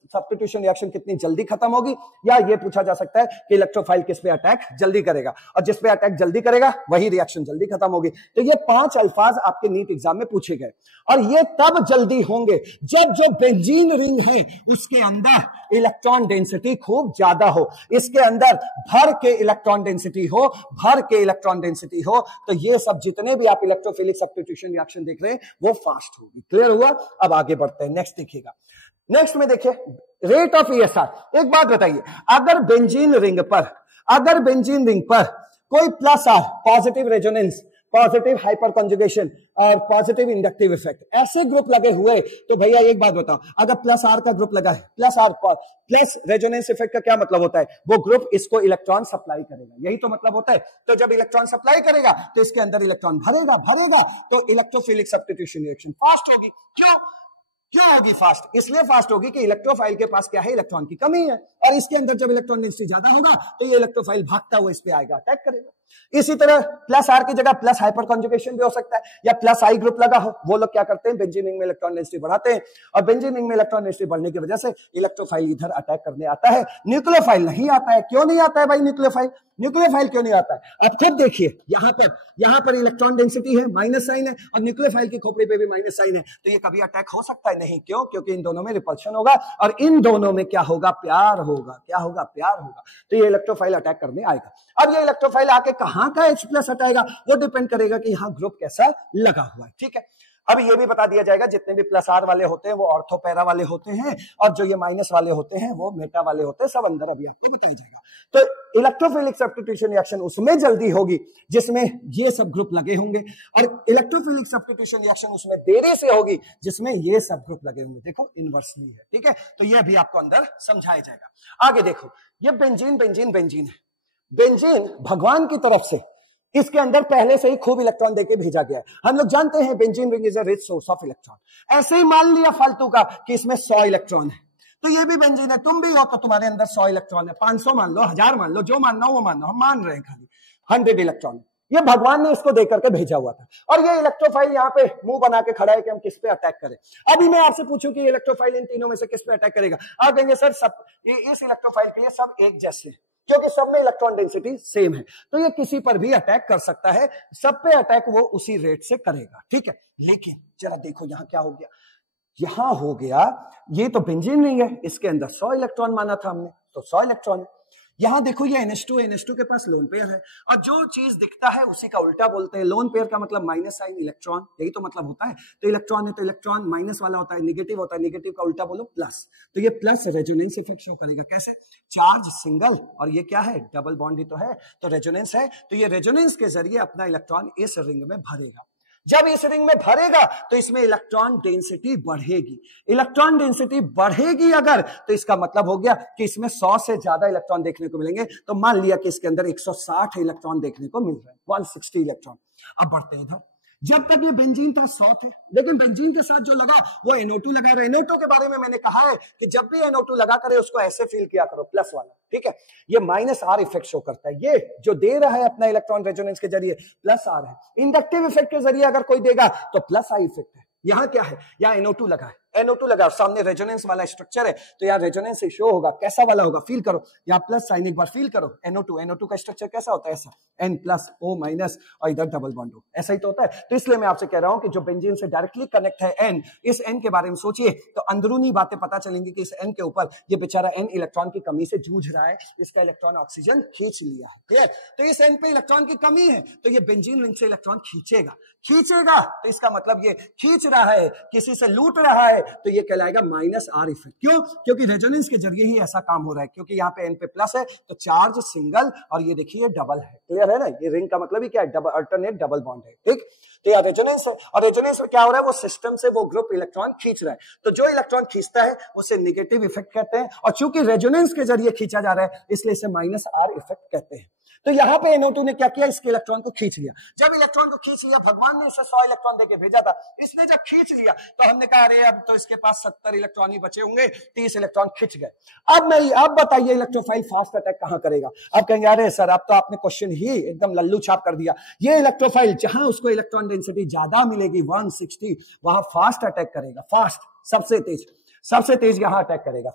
सब्स्टिट्यूशन रिएक्शन कितनी जल्दी खत्म होगी, या ये पूछा जा सकता है कि इलेक्ट्रोफाइल किस पे अटैक जल्दी करेगा, और जिस पे अटैक जल्दी करेगा वही रिएक्शन जल्दी खत्म होगी। तो ये 5 अल्फाज आपके नीट एग्जाम में पूछे गए, और ये तब जल्दी होंगे जब जो बेंजीन रिंग है उसके अंदर इलेक्ट्रॉन डेंसिटी खूब ज्यादा हो, इसके अंदर भर के इलेक्ट्रॉन डेंसिटी हो, तो ये सब जितने भी आप इलेक्ट्रोफिलिक सब्स्टिट्यूशन रिएक्शन देख रहे हैं वो फास्ट होगी। क्लियर हुआ? अब आगे बढ़ते हैं, नेक्स्ट देखिएगा। नेक्स्ट में देखिए रेट ऑफ ईएसआर। एक बात बताइए, अगर बेंजीन रिंग पर कोई plus R, positive resonance, positive hyper conjugation और पॉजिटिव इंडक्टिव इफेक्ट, ऐसे ग्रुप लगे हुए, तो भैया एक बात बताओ, अगर प्लस आर का ग्रुप लगा है, प्लस रेजोनेंस इफेक्ट का क्या मतलब होता है? वो ग्रुप इसको इलेक्ट्रॉन सप्लाई करेगा, यही तो मतलब होता है। तो जब इलेक्ट्रॉन सप्लाई करेगा तो इसके अंदर इलेक्ट्रॉन भरेगा, तो इलेक्ट्रोफिलिक सब्स्टिट्यूशन रिएक्शन फास्ट होगी। क्यों होगी फास्ट? इसलिए फास्ट होगी कि इलेक्ट्रोफाइल के पास क्या है, इलेक्ट्रॉन की कमी है, और इसके अंदर जब इलेक्ट्रॉन डेंसिटी ज्यादा होगा तो ये इलेक्ट्रोफाइल भागता हुआ इस पे आएगा, अटैक करेगा। इसी तरह प्लस आर की जगह प्लस हाइपर कॉन्जुगेशन भी हो सकता है, या प्लस आई ग्रुप लगा हो, वो लोग क्या करते हैं, बेंजीन रिंग में इलेक्ट्रॉन डेंसिटी बढ़ाते हैं, और बेंजीन रिंग में इलेक्ट्रॉन डेंसिटी बढ़ने की वजह से इलेक्ट्रोफाइल इधर अटैक करने आता है, न्यूक्लियोफाइल नहीं आता है। क्यों नहीं आता है भाई न्यूक्लियोफाइल क्यों नहीं आता है? आप खुद देखिए, यहां पर इलेक्ट्रॉन डेंसिटी है, माइनस साइन है, और न्यूक्लियोफाइल की खोपड़ी पे भी माइनस साइन है, तो ये कभी अटैक हो सकता है? नहीं। क्यों? क्योंकि इन दोनों में रिपल्शन होगा, और इन दोनों में क्या होगा, प्यार होगा। तो ये इलेक्ट्रोफाइल अटैक करने आएगा। अब ये इलेक्ट्रोफाइल आके कहां का H प्लस हटाएगा, वो डिपेंड करेगा कि यहां ग्रुप कैसा लगा हुआ है, ठीक है। अब ये भी बता दिया जाएगा, जितने भी प्लस आर वाले होते हैं वो ऑर्थो पैरा वाले होते हैं, और जो ये माइनस वाले होते हैं वो मेटा वाले होते हैं, सब अंदर अभी आपको बताया जाएगा। तो इलेक्ट्रोफिलिक सब्स्टिट्यूशन रिएक्शन उसमें जल्दी होगी जिसमें ये सब ग्रुप लगे होंगे, और इलेक्ट्रोफिलिक सब्स्टिट्यूशन रिएक्शन उसमें देरी से होगी जिसमें ये सब ग्रुप लगे होंगे। देखो इनवर्सली है, ठीक है। तो ये भी आपको अंदर समझाया जाएगा। आगे देखो, ये बेंजीन है। बेंजीन भगवान की तरफ से इसके अंदर पहले से ही खूब इलेक्ट्रॉन देके भेजा गया है। हम लोग जानते हैं benzene ring is a rich source of electron. ऐसे ही मान लिया फालतू का कि इसमें 100 इलेक्ट्रॉन है, तो ये भी बेंजीन है, तुम भी हो तो तुम्हारे अंदर 100 इलेक्ट्रॉन है, 500 मान लो, 1000 मान लो, जो मानना हो वो मान लो, हम मान रहे हैं खाली 100 इलेक्ट्रॉन। ये भगवान ने इसको देकर के भेजा हुआ था, और ये इलेक्ट्रोफाइल यहाँ पे मुंह बना के खड़ा है कि हम किस पे अटैक करें। अभी मैं आपसे पूछूं कि इलेक्ट्रोफाइल इन तीनों में से किस पे अटैक करेगा, आप कहेंगे सर सब इस इलेक्ट्रोफाइल के लिए सब एक जैसे हैं, क्योंकि सब में इलेक्ट्रॉन डेंसिटी सेम है, तो ये किसी पर भी अटैक कर सकता है, सब पे अटैक वो उसी रेट से करेगा, ठीक है। लेकिन जरा देखो यहां क्या हो गया, यहां हो गया ये तो बेंजीन रिंग है, इसके अंदर 100 इलेक्ट्रॉन माना था हमने, तो 100 इलेक्ट्रॉन है। यहां देखो ये NH2 के पास लोन पेयर है, और जो चीज दिखता है उसी का उल्टा बोलते हैं। लोन पेयर का मतलब माइनस साइन इलेक्ट्रॉन, यही तो मतलब होता है। तो इलेक्ट्रॉन है तो इलेक्ट्रॉन माइनस वाला होता है, निगेटिव होता है, निगेटिव का उल्टा बोलो प्लस। तो ये प्लस रेजोनेंस इफेक्ट शो करेगा। कैसे? चार्ज सिंगल और ये क्या है, डबल बॉन्ड ही तो है, तो रेजोनेंस है, तो ये रेजोनेंस के जरिए अपना इलेक्ट्रॉन इस रिंग में भरेगा। जब इस रिंग में भरेगा तो इसमें इलेक्ट्रॉन डेंसिटी बढ़ेगी। इलेक्ट्रॉन डेंसिटी बढ़ेगी अगर, तो इसका मतलब हो गया कि इसमें 100 से ज्यादा इलेक्ट्रॉन देखने को मिलेंगे। तो मान लिया कि इसके अंदर 160 इलेक्ट्रॉन देखने को मिल रहे हैं, 160 इलेक्ट्रॉन। अब बढ़ते हैं इधर। जब तक ये बेंजीन था 100 थे, लेकिन बेंजीन के साथ जो लगा वो NO2 लगा। NO2 के बारे में मैंने कहा है कि जब भी NO2 लगा करे उसको ऐसे फील किया करो, प्लस वाला, ठीक है। ये -R इफेक्ट शो करता है। ये जो दे रहा है अपना इलेक्ट्रॉन रेजोनेंस के जरिए +R है। इंडक्टिव इफेक्ट के जरिए अगर कोई देगा तो +I इफेक्ट है। यहां क्या है, यहां NO2 लगा है, NO2 लगा, सामने रेजोनेंस वाला स्ट्रक्चर है, तो यहाँ रेजोनेंस से शो होगा। कैसा वाला होगा, फील करो, यहाँ प्लस साइन एक बार फील करो। NO2 का स्ट्रक्चर कैसा होता है, ऐसा N+O- और इधर डबल बॉन्ड हो, ऐसा ही तो होता है। तो इसलिए मैं आपसे कह रहा हूं कि जो बेंजीन से डायरेक्टली कनेक्ट है N, इस N के बारे में सोचिए तो अंदरूनी बातें पता चलेंगी कि इस N के ऊपर ये बेचारा N इलेक्ट्रॉन की कमी से जूझ रहा है, इसका इलेक्ट्रॉन ऑक्सीजन खींच लिया है, क्लियर। तो इस N पे इलेक्ट्रॉन की कमी है, तो ये बेंजीन रिंग से इलेक्ट्रॉन खींचेगा। तो इसका मतलब ये खींच रहा है, किसी से लूट रहा है, तो ये कहलाएगा -R इफेक्ट। क्यों? क्योंकि रेजोनेंस के जरिए ही ऐसा काम हो रहा है, क्योंकि यहाँ पे N पे प्लस है तो चार्ज सिंगल और ये देखिए डबल है, क्लियर है ना। ये रिंग का मतलब ही क्या है, डबल, अल्टरनेट डबल बॉन्ड है, ठीक। तो यहाँ रेजोनेंस है, और रेजोनेंस में क्या हो रहा है, वो सिस्टम से वो ग्रुप इलेक्ट्रॉन खींच रहा है। तो जो इलेक्ट्रॉन खींचता है उसे नेगेटिव इफेक्ट कहते हैं, और चूंकि रेजोनेंस के जरिए खींचा जा रहा है इसलिए इसे -R इफेक्ट कहते हैं। तो यहाँ पे NO2 ने क्या किया, इसके इलेक्ट्रॉन को खींच लिया। जब इलेक्ट्रॉन को खींच लिया, भगवान ने इसे 100 इलेक्ट्रॉन देके भेजा था, इसने जब खींच लिया तो हमने कहा अरे अब तो इसके पास 70 इलेक्ट्रॉन ही बचे होंगे, 30 इलेक्ट्रॉन खिंच गए। अब बताइए इलेक्ट्रोफाइल फास्ट अटैक कहां करेगा। अब कहेंगे अरे सर अब तो आपने क्वेश्चन ही एकदम लल्लू छाप कर दिया। ये इलेक्ट्रोफाइल जहां उसको इलेक्ट्रॉन डेंसिटी ज्यादा मिलेगी 160, वहां फास्ट अटैक करेगा, फास्ट, सबसे तेज यहां अटैक करेगा,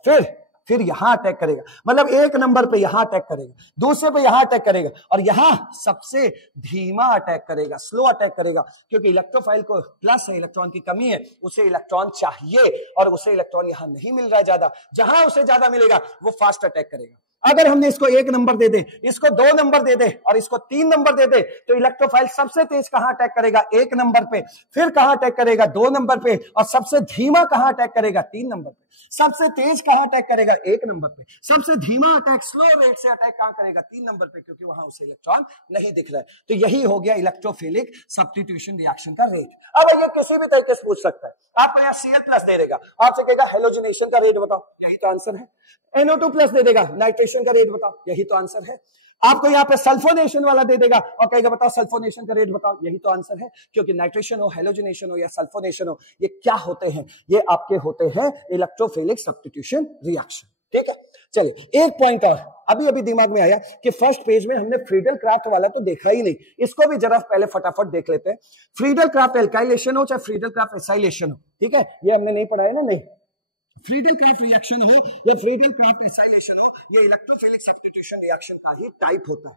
फिर यहां अटैक करेगा, मतलब एक नंबर पे यहां अटैक करेगा, दूसरे पे यहां अटैक करेगा, और यहां सबसे धीमा अटैक करेगा, स्लो अटैक करेगा, क्योंकि इलेक्ट्रोफाइल को प्लस है, इलेक्ट्रॉन की कमी है, उसे इलेक्ट्रॉन चाहिए और उसे इलेक्ट्रॉन यहां नहीं मिल रहा है ज्यादा। जहां उसे ज्यादा मिलेगा वो फास्ट अटैक करेगा। अगर हमने इसको 1 नंबर दे दे, इसको 2 नंबर दे दे और इसको 3 नंबर दे दे, तो इलेक्ट्रोफाइल सबसे तेज कहां अटैक करेगा, 1 नंबर पे, फिर कहां अटैक करेगा, 2 नंबर पे, और सबसे धीमा कहां अटैक करेगा, 3 नंबर पे। सबसे तेज कहां अटैक करेगा, 1 नंबर पे। सबसे धीमा अटैक, स्लो रेट से अटैक कहां करेगा, 3 नंबर पे, क्योंकि वहां उसे इलेक्ट्रॉन नहीं दिख रहा है। तो यही हो गया इलेक्ट्रोफिलिक सब्स्टिट्यूशन रिएक्शन का रेट। अब ये किसी भी तरीके से पूछ सकता है, आपको यहाँ Cl+ दे देगा, आपसे कहेगा हेलोजिनेशन का रेट बताओ, यही तो आंसर है। NO2+ दे देगा, नाइट्रेशन का रेट बताओ, यही तो आंसर है। आपको यहाँ पे सल्फोनेशन वाला दे देगा और कहेगा बताओ सल्फोनेशन का रेट बताओ, यही तो आंसर है। क्योंकि नाइट्रेशन हो, हेलोजिनेशन हो या सल्फोनेशन हो, ये क्या होते हैं, ये आपके होते हैं इलेक्ट्रोफिलिक सब्स्टिट्यूशन रिएक्शन, ठीक है। चलिए एक पॉइंट और अभी दिमाग में आया कि फर्स्ट पेज में हमने फ्रीडल क्राफ्ट वाला तो देखा ही नहीं, इसको भी जरा पहले फटाफट देख लेते हैं। फ्रीडल क्राफ्ट एल्काइलेशन हो चाहे फ्रीडल क्राफ्ट एसाइलेशन हो, ठीक है, ये हमने नहीं पढ़ा है ना, नहीं। फ्रीडल क्राफ्ट रिएक्शन हो या फ्रीडल क्राफ्ट एसाइलेशन हो, ये इलेक्ट्रोफिलिक सब्स्टिट्यूशन रिएक्शन का ही टाइप होता है।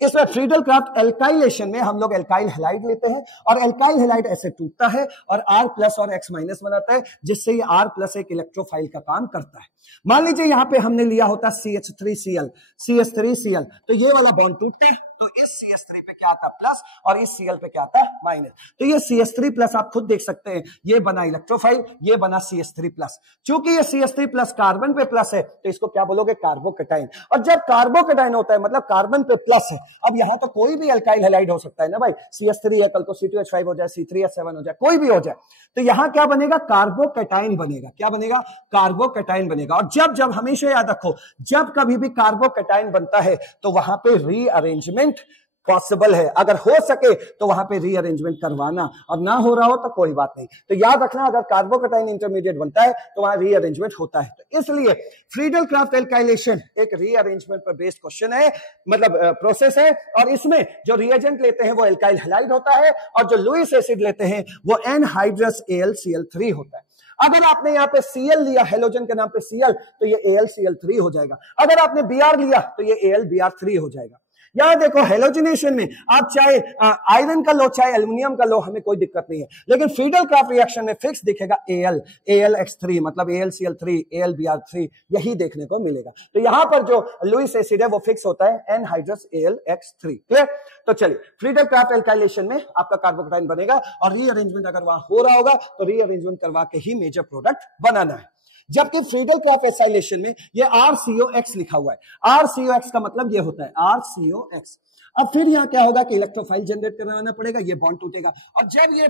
इसमें फ्रीडल क्राफ्ट एल्काइलेशन में हम लोग एल्काइल हैलाइड लेते हैं, और एल्काइल हैलाइड ऐसे टूटता है और R+ और X- बनाता है, जिससे ये R+ एक इलेक्ट्रोफाइल का काम करता है। मान लीजिए यहां पे हमने लिया होता CH3Cl, तो ये वाला बॉन्ड टूटता है, तो इस CH3 पे क्या आता है प्लस और इस Cl पे क्या आता है माइनस। तो ये CH3+ आप खुद देख सकते हैं, ये बना इलेक्ट्रोफाइल, ये बना CH3+। चूंकि ये CH3+ कार्बन पे प्लस है तो इसको क्या बोलोगे, कार्बोकेटाइन। और जब कार्बोकेटाइन होता है मतलब कार्बन पे प्लस है, अब यहां तो कोई भी एल्काइल हैलाइड हो सकता है ना भाई, CH3 है, कल को C2H5 हो जाए, C3H7 हो जाए, कोई भी हो जाए, तो यहां क्या बनेगा, कार्बोकेटाइन बनेगा। क्या बनेगा, कार्बोकेटाइन बनेगा। और जब हमेशा याद रखो, जब कभी भी कार्बोकेटाइन बनता है तो वहां पे रीअरेंजमेंट पॉसिबल है, अगर हो सके तो वहां पे रीअरेंजमेंट करवाना, और ना हो रहा हो तो कोई बात नहीं। तो याद रखना, अगर कार्बोकेटाइन इंटरमीडिएट बनता है तो वहां रीअरेंजमेंट होता है। तो इसलिए फ्रीडल क्राफ्ट एल्काइलेशन एक रीअरेंजमेंट पर बेस्ड क्वेश्चन है, मतलब प्रोसेस है, और इसमें जो रिएजेंट लेते हैं वो एल्काइल हैलाइड होता है, और जो लुईस एसिड लेते हैं वो एनहाइड्रस AlCl3 होता है। अगर आपने यहाँ पे Cl लिया, हेलोजन के नाम पे Cl, तो ये AlCl3 हो जाएगा। अगर आपने Br लिया तो ये AlBr3 हो जाएगा। यहां देखो हेलोजिनेशन में आप चाहे आयरन का लो चाहे एल्युमिनियम का लो, हमें कोई दिक्कत नहीं है, लेकिन फ्रीडल क्राफ्ट रिएक्शन में फिक्स दिखेगा AlX3, मतलब AlCl3, AlBr3, यही देखने को मिलेगा। तो यहां पर जो लुईस एसिड है वो फिक्स होता है एनहाइड्रस AlX3, क्लियर। तो चलिए फ्रीडल क्राफ्ट एल्काइलेशन में आपका कार्बोकेटाइन बनेगा, और रीअरेंजमेंट अगर वहां हो रहा होगा तो रीअरेंजमेंट करवा के ही मेजर प्रोडक्ट बनाना है। जबकि फ्रीडल क्राफ्ट एसाइलेशन में ये RCOX लिखा हुआ है। RCOX का मतलब ये होता है RCOX। अब फिर यहां क्या होगा कि इलेक्ट्रोफाइल जनरेट करवाना पड़ेगा, ये बॉन्ड टूटेगा, और जब ये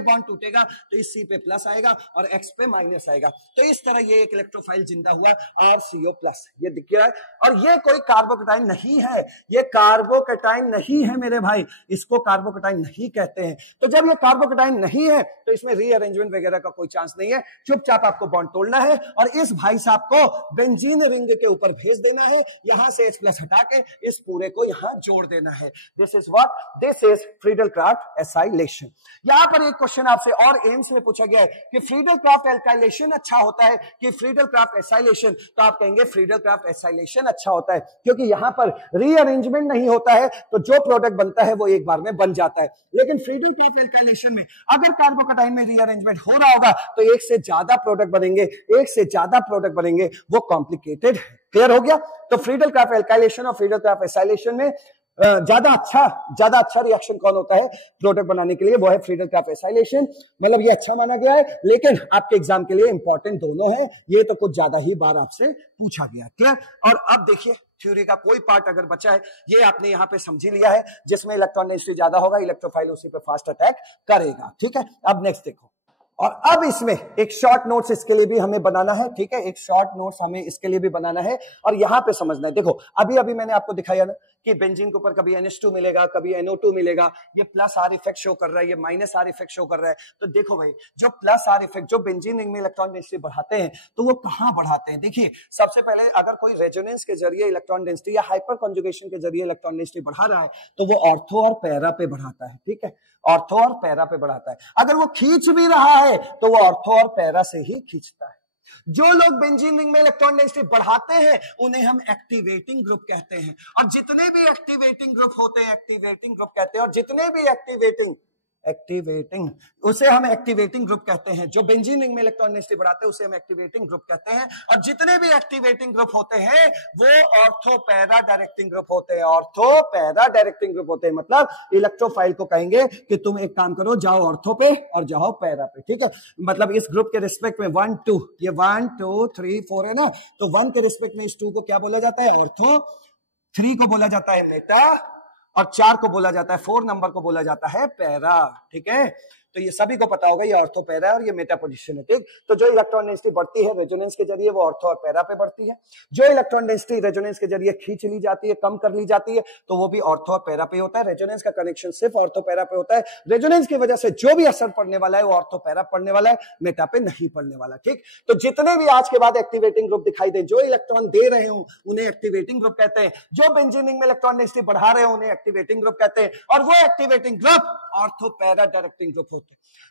बॉन्ड टूटेगा तो इस C पे प्लस आएगा और X पे माइनस आएगा। तो इस तरह ये एक इलेक्ट्रोफाइल जिंदा हुआ RCO प्लस, ये दिख रहा है। और ये कोई कार्बोकैटायन नहीं है, ये कार्बोकैटायन नहीं है मेरे भाई, इसको कार्बोकैटायन नहीं कहते हैं। तो जब ये कार्बोकैटायन नहीं है तो इसमें रीअरेंजमेंट वगैरह का कोई चांस नहीं है। चुपचाप आपको बॉन्ड तोड़ना है और इस भाई साहब को बेंजीन रिंग के ऊपर भेज देना है, यहां से H प्लस हटा के इस पूरे को यहां जोड़ देना है। This is what, this is Friedel Crafts acylation. यहां पर एक क्वेश्चन आपसे और एम्स में पूछा गया है कि फ्रीडल क्राफ्ट एल्काइलेशन अच्छा होता है कि फ्रीडल क्राफ्ट एसाइलेशन, तो आप कहेंगे फ्रीडल क्राफ्ट एसाइलेशन अच्छा होता है, क्योंकि यहां पर रीअरेंजमेंट नहीं होता है, तो जो प्रोडक्ट बनता है वो एक बार में बन जाता है। लेकिन फ्रीडल क्राफ्ट एल्काइलेशन में अगर कार्बोकैटायन में रीअरेंजमेंट हो रहा होगा तो एक से ज्यादा प्रोडक्ट बनेंगे, वो कॉम्प्लिकेटेड है। क्लियर हो गया? तो फ्रीडल क्राफ्ट एल्काइलेशन और फ्रीडल क्राफ्ट एसाइलेशन में ज्यादा अच्छा रिएक्शन कौन होता है प्रोडक्ट बनाने के लिए, वो है फ्रीडल क्राफ्ट एसाइलेशन। मतलब ये अच्छा माना गया है, लेकिन आपके एग्जाम के लिए इंपॉर्टेंट दोनों है, ये तो कुछ ज्यादा ही बार आपसे पूछा गया। क्लियर? और अब देखिए थ्योरी का कोई पार्ट अगर बचा है, ये आपने यहां पे समझ लिया है, जिसमें इलेक्ट्रॉन डेंसिटी ज्यादा होगा, इलेक्ट्रोफाइल उसी पे फास्ट अटैक करेगा। ठीक है, अब नेक्स्ट देखो। और अब इसमें एक शॉर्ट नोट्स इसके लिए भी हमें बनाना है। ठीक है, एक शॉर्ट नोट्स हमें इसके लिए भी बनाना है और यहां पे समझना है। देखो अभी मैंने आपको दिखाया ना कि बेंजीन के ऊपर कभी NH2 मिलेगा, कभी NO2 मिलेगा, ये प्लस R इफेक्ट शो कर रहा है, ये माइनस R इफेक्ट शो कर रहा है। तो देखो भाई, जो प्लस R इफेक्ट जो बेंजीन रिंग में इलेक्ट्रॉन डेंसिटी बढ़ाते हैं, तो वो कहां बढ़ाते हैं? देखिए सबसे पहले अगर कोई रेजोनेंस के जरिए इलेक्ट्रॉन डेंसिटी या हाइपर कॉन्जुगेशन के जरिए इलेक्ट्रॉन डेंसिटी बढ़ा रहा है, तो वो ऑर्थो और पैरा पे बढ़ाता है। ठीक है, ऑर्थो और पैरा पे बढ़ाता है। अगर वो खींच भी रहा है तो वो ऑर्थो और पैरा से ही खींचता है। जो लोग बेंजीन रिंग में इलेक्ट्रॉन डेंसिटी बढ़ाते हैं उन्हें हम एक्टिवेटिंग ग्रुप कहते हैं, और जितने भी एक्टिवेटिंग ग्रुप होते हैं एक्टिवेटिंग ग्रुप कहते हैं, और जितने भी एक्टिवेटिंग उसे हम एक्टिवेटिंग ग्रुप कहते हैं। जो बेंजीन रिंग में इलेक्ट्रॉन डेंसिटी बढ़ाते हैं उसे हम एक्टिवेटिंग ग्रुप कहते हैं, और जितने भी एक्टिवेटिंग ग्रुप होते हैं वो ऑर्थो पैरा डायरेक्टिंग ग्रुप होते हैं। ऑर्थो पैरा डायरेक्टिंग ग्रुप होते हैं, मतलब इलेक्ट्रोफाइल को कहेंगे कि तुम एक काम करो, जाओ ऑर्थो पे और जाओ पैरा पे। ठीक है, मतलब इस ग्रुप के रिस्पेक्ट में 1 2, ये 1 2 3 4 है ना, तो 1 के रिस्पेक्ट में इस 2 को क्या बोला जाता है? ऑर्थो। 3 को बोला जाता है मेटा, और 4 को बोला जाता है, 4 नंबर को बोला जाता है पैरा। ठीक है, तो ये सभी को पता होगा, ये ऑर्थो पैरा और ये मेटा पोजीशन है। ठीक, तो जो इलेक्ट्रॉन डेंसिटी बढ़ती है रेजोनेंस के जरिए वो ऑर्थो और पैरा पे बढ़ती है। जो इलेक्ट्रॉन डेंसिटी रेजोनेंस के जरिए खींच ली जाती है, कम कर ली जाती है, तो वो भी ऑर्थो और पैरा पे होता है। रेजोनेंस का कनेक्शन सिर्फ ऑर्थो पैरा पे होता है। रेजोनेंस की वजह से जो भी असर पड़ने वाला है वो ऑर्थो पैरा पड़ने वाला है, मेटा पे नहीं पड़ने वाला। ठीक, तो जितने भी आज के बाद एक्टिवेटिंग ग्रुप दिखाई दे, जो इलेक्ट्रॉन दे रहे हो उन्हें एक्टिवेटिंग ग्रुप कहते हैं, जो बेंजीन रिंग में इलेक्ट्रॉन डेंसिटी बढ़ा रहे हो उन्हें एक्टिवेटिंग ग्रुप कहते हैं, और वो activating group ortho para directing group होते हैं।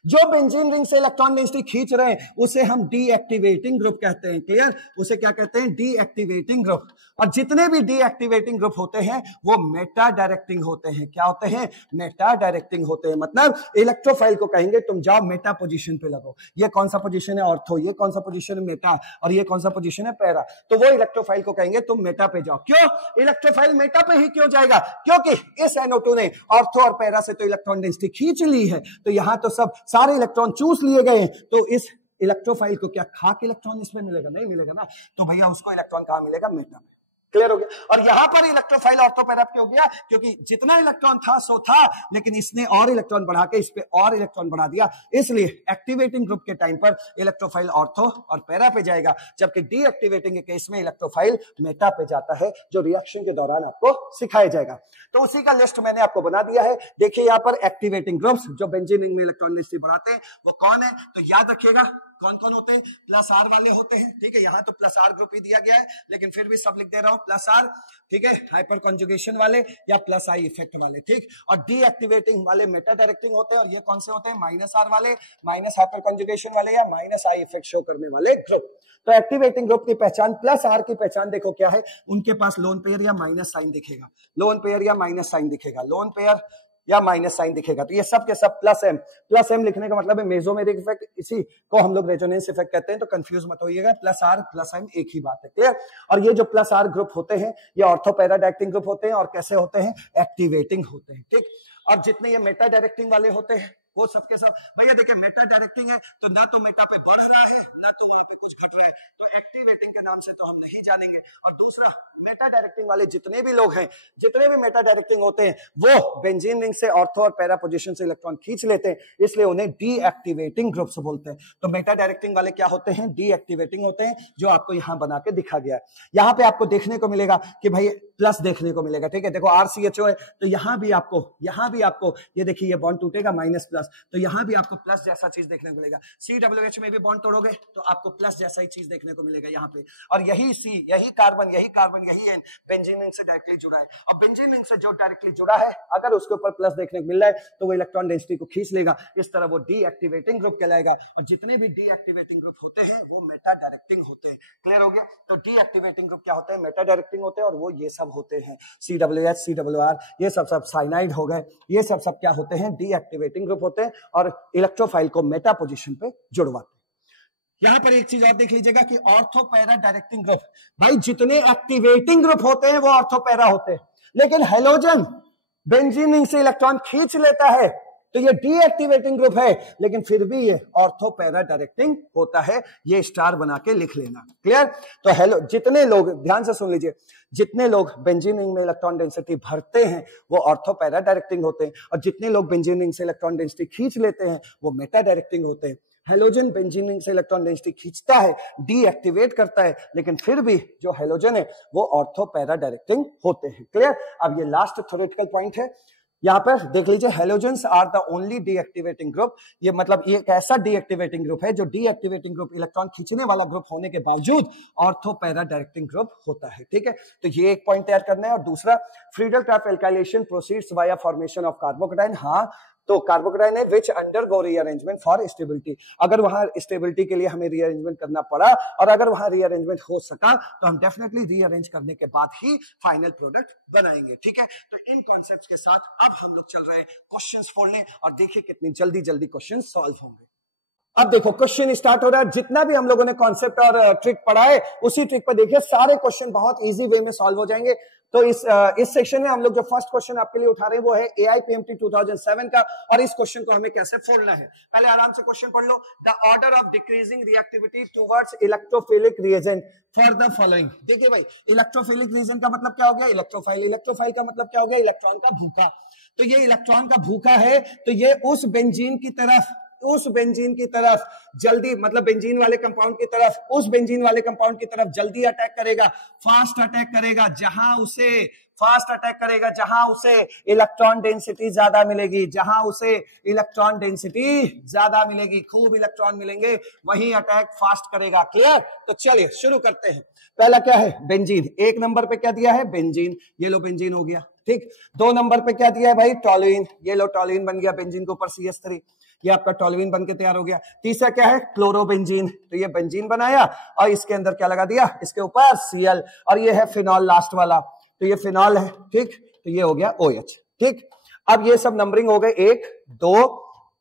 जो बेंजीन रिंग से इलेक्ट्रॉन डेंसिटी खींच रहे हैं उसे हम डीएक्टिवेटिंग ग्रुप कहते हैं। क्लियर? उसे क्या कहते हैं? Deactivating group. और जितने भी डीएक्टिवेटिंग ग्रुप होते हैं वो मेटा डायरेक्टिंग होते हैं। क्या होते हैं? मेटा डायरेक्टिंग होते हैं। मतलब इलेक्ट्रोफाइल को कहेंगे तुम जाओ मेटा पोजीशन पे लगो। ये कौन सा पोजीशन है? ऑर्थो। ये कौन सा पोजीशन है? मेटा। और ये कौन सा पोजीशन है? पैरा। तो वो इलेक्ट्रोफाइल को कहेंगे तुम मेटा पे जाओ। क्यों इलेक्ट्रोफाइल मेटा पे ही क्यों जाएगा? क्योंकि इस NO2 ने ऑर्थो और पैरा से तो इलेक्ट्रॉन डेंसिटी खींच ली है, तो यहां तो सब सारे इलेक्ट्रॉन चूस लिए गए हैं, तो इस इलेक्ट्रोफाइल को क्या खाक इलेक्ट्रॉन इसमें मिलेगा? नहीं मिलेगा ना, तो भैया उसको इलेक्ट्रॉन कहां मिलेगा? मेटा में। क्लियर हो गया? और यहां पर इलेक्ट्रोफाइल ऑर्थो पैरा पे हो गया क्योंकि जितना इलेक्ट्रॉन था सो था, लेकिन इसने और इलेक्ट्रॉन बढ़ा के इस पे और इलेक्ट्रॉन बढ़ा दिया, इसलिए एक्टिवेटिंग ग्रुप के टाइम पर इलेक्ट्रोफाइल ऑर्थो और पैरा पे जाएगा, जबकि डीएक्टिवेटिंग के केस में इलेक्ट्रोफाइल मेटा पे जाता है, जो रिएक्शन के दौरान आपको सिखाया जाएगा। तो उसी का लिस्ट मैंने आपको बना दिया है। देखिए यहां पर एक्टिवेटिंग ग्रुप्स जो बेंजीन रिंग में इलेक्ट्रॉन डेंसिटी बढ़ाते हैं वो कौन है? तो याद रखिएगा कौन कौन होते हैं? प्लस R वाले होते हैं। ठीक है, यहां तो प्लस R ग्रुप ही दिया गया है, लेकिन फिर भी सब लिख दे रहा हूं प्लस R। ठीक है, हाइपर कॉन्जुगेशन वाले या प्लस I इफेक्ट वाले। ठीक, और डीएक्टिवेटिंग वाले मेटा डायरेक्टिंग होते हैं, और ये कौन से होते हैं? माइनस R वाले, माइनस हाइपर कॉन्जुगेशन वाले या माइनस I इफेक्ट शो करने वाले ग्रुप। तो एक्टिवेटिंग ग्रुप की पहचान, प्लस R की पहचान देखो क्या है? उनके पास लोन पेयर या माइनस साइन दिखेगा, लोन पेयर या माइनस साइन दिखेगा, लोन पेयर या माइनस साइन दिखेगा। तो ये सब के सब प्लस एम लिखने का मतलब है मेसोमेरिक इफेक्ट, इसी को हम लोग रेजोनेंस इफेक्ट कहते हैं, तो कंफ्यूज मत होइएगा, प्लस R प्लस एम एक ही बात है। क्लियर? और ये जो प्लस R ग्रुप होते हैं ये ऑर्थो पैरा डायरेक्टिंग ग्रुप होते हैं, और कैसे होते हैं? एक्टिवेटिंग होते हैं। ठीक, अब जितने ये मेटा डायरेक्टिंग वाले होते हैं वो सबके सब, भैया देखिए मेटा डायरेक्टिंग है तो ना तो मेटा पे बढ़ रहा है ना तो नाम से तो हम नहीं जानेंगे। और दूसरा, मेटा डायरेक्टिंग वाले जितने भी लोग हैं, जितने भी मेटा डायरेक्टिंग होते हैं, वो बेंजीन रिंग से ऑर्थो और पैरा पोजीशन से इलेक्ट्रॉन खींच लेते हैं, इसलिए उन्हें डीएक्टिवेटिंग ग्रुप्स बोलते हैं। तो मेटा डायरेक्टिंग वाले क्या होते हैं? डीएक्टिवेटिंग होते हैं, जो आपको यहां बना के दिखा गया है। यहां पे आपको देखने को मिलेगा कि भाई प्लस देखने को मिलेगा, ठीक है। देखो RCHO है, तो यहां भी आपको ये देखिए, ये बॉन्ड टूटेगा माइनस प्लस, तो यहां भी आपको प्लस जैसा चीज देखने को मिलेगा। COOH में भी बॉन्ड तोड़ोगे तो आपको प्लस जैसा ही चीज देखने को मिलेगा यहाँ पे। और यही C, यही कार्बन, यही N बेंजीन रिंग से डायरेक्टली जुड़ा है। और बेंजीन रिंग से जो डायरेक्टली जुड़ा है, अगर उसके ऊपर प्लस देखने को मिल रहा है तो वो इलेक्ट्रॉन डेंसिटी को खींच लेगा, इस तरह वो डीएक्टिवेटिंग ग्रुप कहलाएगा। और जितने भी डीएक्टिवेटिंग ग्रुप होते हैं वो मेटा डायरेक्टिंग होते हैं। क्लियर हो गया? तो डीएक्टिवेटिंग ग्रुप क्या होते हैं? मेटा डायरेक्टिंग होते हैं, और वो ये सब होते हैं COOH, COR, ये सब साइनाइड हो गए, ये सब क्या होते हैं? डीएक्टिवेटिंग ग्रुप होते हैं, और इलेक्ट्रोफाइल को मेटा पोजीशन पे जुड़वाते हैं। यहां पर एक चीज और देख लीजिएगा कि ऑर्थो पैरा डायरेक्टिंग ग्रुप, भाई जितने एक्टिवेटिंग ग्रुप होते हैं वो ऑर्थो पैरा होते हैं, लेकिन हेलोजन बेंजीन रिंग से इलेक्ट्रॉन खींच लेता है तो ये डीएक्टिवेटिंग ग्रुप है, लेकिन फिर भी ये ऑर्थो पैरा डायरेक्टिंग होता है। ये स्टार बना के लिख लेना। क्लियर? तो हेलो, जितने लोग, ध्यान से सुन लीजिए, जितने लोग बेंजीन रिंग में इलेक्ट्रॉन डेंसिटी भरते हैं वो ऑर्थो पैरा डायरेक्टिंग होते हैं, और जितने लोग बेंजीन रिंग से इलेक्ट्रॉन डेंसिटी खींच लेते हैं वो मेटा डायरेक्टिंग होते हैं। हेलोजन बेंजीन रिंग से इलेक्ट्रॉन डेंसिटी खींचता है, डीएक्टिवेट करता है, लेकिन फिर भी जो हेलोजन है वो ऑर्थो पैरा डायरेक्टिंग होते हैं। क्लियर? अब ये लास्ट थ्योरेटिकल पॉइंट है, यहां पर देख लीजिए, halogens are the only deactivating group. ये मतलब ये एक ऐसा डीएक्टिवेटिंग ग्रुप है जो डीएक्टिवेटिंग ग्रुप इलेक्ट्रॉन खींचने वाला ग्रुप होने के बावजूद ऑर्थो पैरा डायरेक्टिंग ग्रुप होता है। ठीक है, तो ये एक पॉइंट तैयार करना है। और दूसरा, Friedel-Crafts alkylation proceeds via formation of carbocation. हाँ, तो कार्बोकेटाइन है विच अंडरगो रीअरेंजमेंट फॉर स्टेबिलिटी। अगर वहां स्टेबिलिटी के लिए हमें रीअरेंजमेंट करना पड़ा, और अगर वहां रीअरेंजमेंट हो सका, तो हम डेफिनेटली रीअरेंज करने के बाद ही फाइनल प्रोडक्ट बनाएंगे। ठीक है, तो इन कॉन्सेप्ट्स के साथ अब हम लोग चल रहे हैं क्वेश्चंस पढ़ने, और देखिए कितनी जल्दी जल्दी क्वेश्चन सॉल्व होंगे। अब देखो क्वेश्चन स्टार्ट हो रहा है। जितना भी हम लोगों ने कॉन्सेप्ट और ट्रिक पढ़ा है, उसी ट्रिक पर देखिए सारे क्वेश्चन बहुत इजी वे में सॉल्व हो जाएंगे। तो इस सेक्शन में हम लोग जो फर्स्ट क्वेश्चन आपके लिए उठा रहे हैं वो है AIPMT 2007 का, और इस क्वेश्चन को हमें कैसे फोड़ना है। पहले आराम से क्वेश्चन पढ़ लो। The order of decreasing reactivity towards electrophilic reagent for the following. देखिए भाई, इलेक्ट्रोफिलिक रिएजेंट का मतलब क्या हो गया? इलेक्ट्रोफाइल। इलेक्ट्रोफाइल का मतलब क्या हो गया? इलेक्ट्रॉन का भूखा। तो ये इलेक्ट्रॉन का भूखा है, तो ये उस बेंजीन की तरफ जल्दी, मतलब बेंजीन वाले कंपाउंड की तरफ, उस बेंजीन वाले कंपाउंड की तरफ जल्दी अटैक करेगा, फास्ट अटैक करेगा, जहां उसे इलेक्ट्रॉन डेंसिटी ज्यादा मिलेगी, खूब इलेक्ट्रॉन मिलेंगे, वहीं अटैक फास्ट करेगा। क्लियर? तो चलिए शुरू करते हैं। पहला क्या है? बेंजीन। एक नंबर पे क्या दिया है? बेंजीन। ये लो बेंजीन हो गया। ठीक, 2 नंबर पे क्या दिया है भाई? टॉलुइन। ये लो टॉलुइन बन गया, बेंजीन के ऊपर CH3, ये आपका टॉलुइन बन के तैयार हो गया। तीसरा क्या है? क्लोरोबेंजीन। तो ये बेंजीन बनाया, और इसके अंदर क्या लगा दिया? इसके ऊपर Cl, और ये है फिनॉल लास्ट वाला, तो ये फिनॉल है। ठीक, तो ये हो गया OH। ठीक, अब ये सब नंबरिंग हो गए, 1 2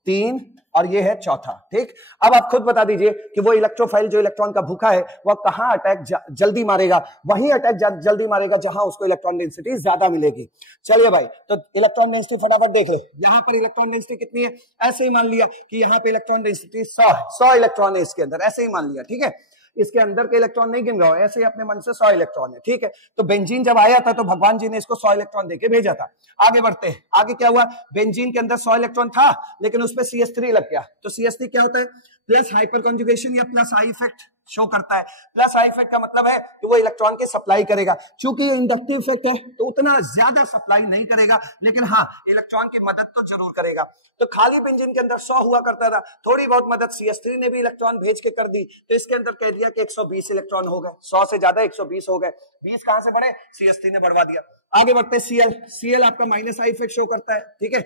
3, और ये है चौथा। ठीक, अब आप खुद बता दीजिए कि वो इलेक्ट्रोफाइल जो इलेक्ट्रॉन का भूखा है वह कहां अटैक जल्दी मारेगा? वहीं अटैक जल्दी मारेगा जहां उसको इलेक्ट्रॉन डेंसिटी ज्यादा मिलेगी। चलिए भाई, तो इलेक्ट्रॉन डेंसिटी फटाफट देख ले। यहां पर इलेक्ट्रॉन डेंसिटी कितनी है? ऐसे ही मान लिया कि यहां पे इलेक्ट्रॉन डेंसिटी 100 इलेक्ट्रॉन है इसके अंदर, ऐसे ही मान लिया। ठीक है, इसके अंदर के इलेक्ट्रॉन नहीं गिन रहा हो, ऐसे ही अपने मन से 100 इलेक्ट्रॉन है। ठीक है, तो बेंजीन जब आया था तो भगवान जी ने इसको 100 इलेक्ट्रॉन देके भेजा था। आगे बढ़ते हैं, आगे क्या हुआ? बेंजीन के अंदर 100 इलेक्ट्रॉन था, लेकिन उस पर CH3 लग गया। तो CH3 क्या होता है? प्लस हाइपर कॉन्जुगेशन या प्लस आई इफेक्ट शो करता है। प्लस आई इफेक्ट का मतलब है कि वो इलेक्ट्रॉन के सप्लाई करेगा। चूंकि इंडक्टिव इफेक्ट है तो उतना ज्यादा सप्लाई नहीं करेगा, लेकिन हाँ इलेक्ट्रॉन की मदद तो जरूर करेगा। तो खाली बेंजीन के अंदर 100 हुआ करता था, थोड़ी बहुत मदद CH3 ने भी इलेक्ट्रॉन भेज के कर दी, तो इसके अंदर कह दिया कि 120 इलेक्ट्रॉन हो गए। 100 से ज्यादा 120 हो गए। 20 कहां से बढ़े? CH3 ने बढ़वा दिया। आगे बढ़ते Cl आपका माइनस आई इफेक्ट शो करता है। ठीक है,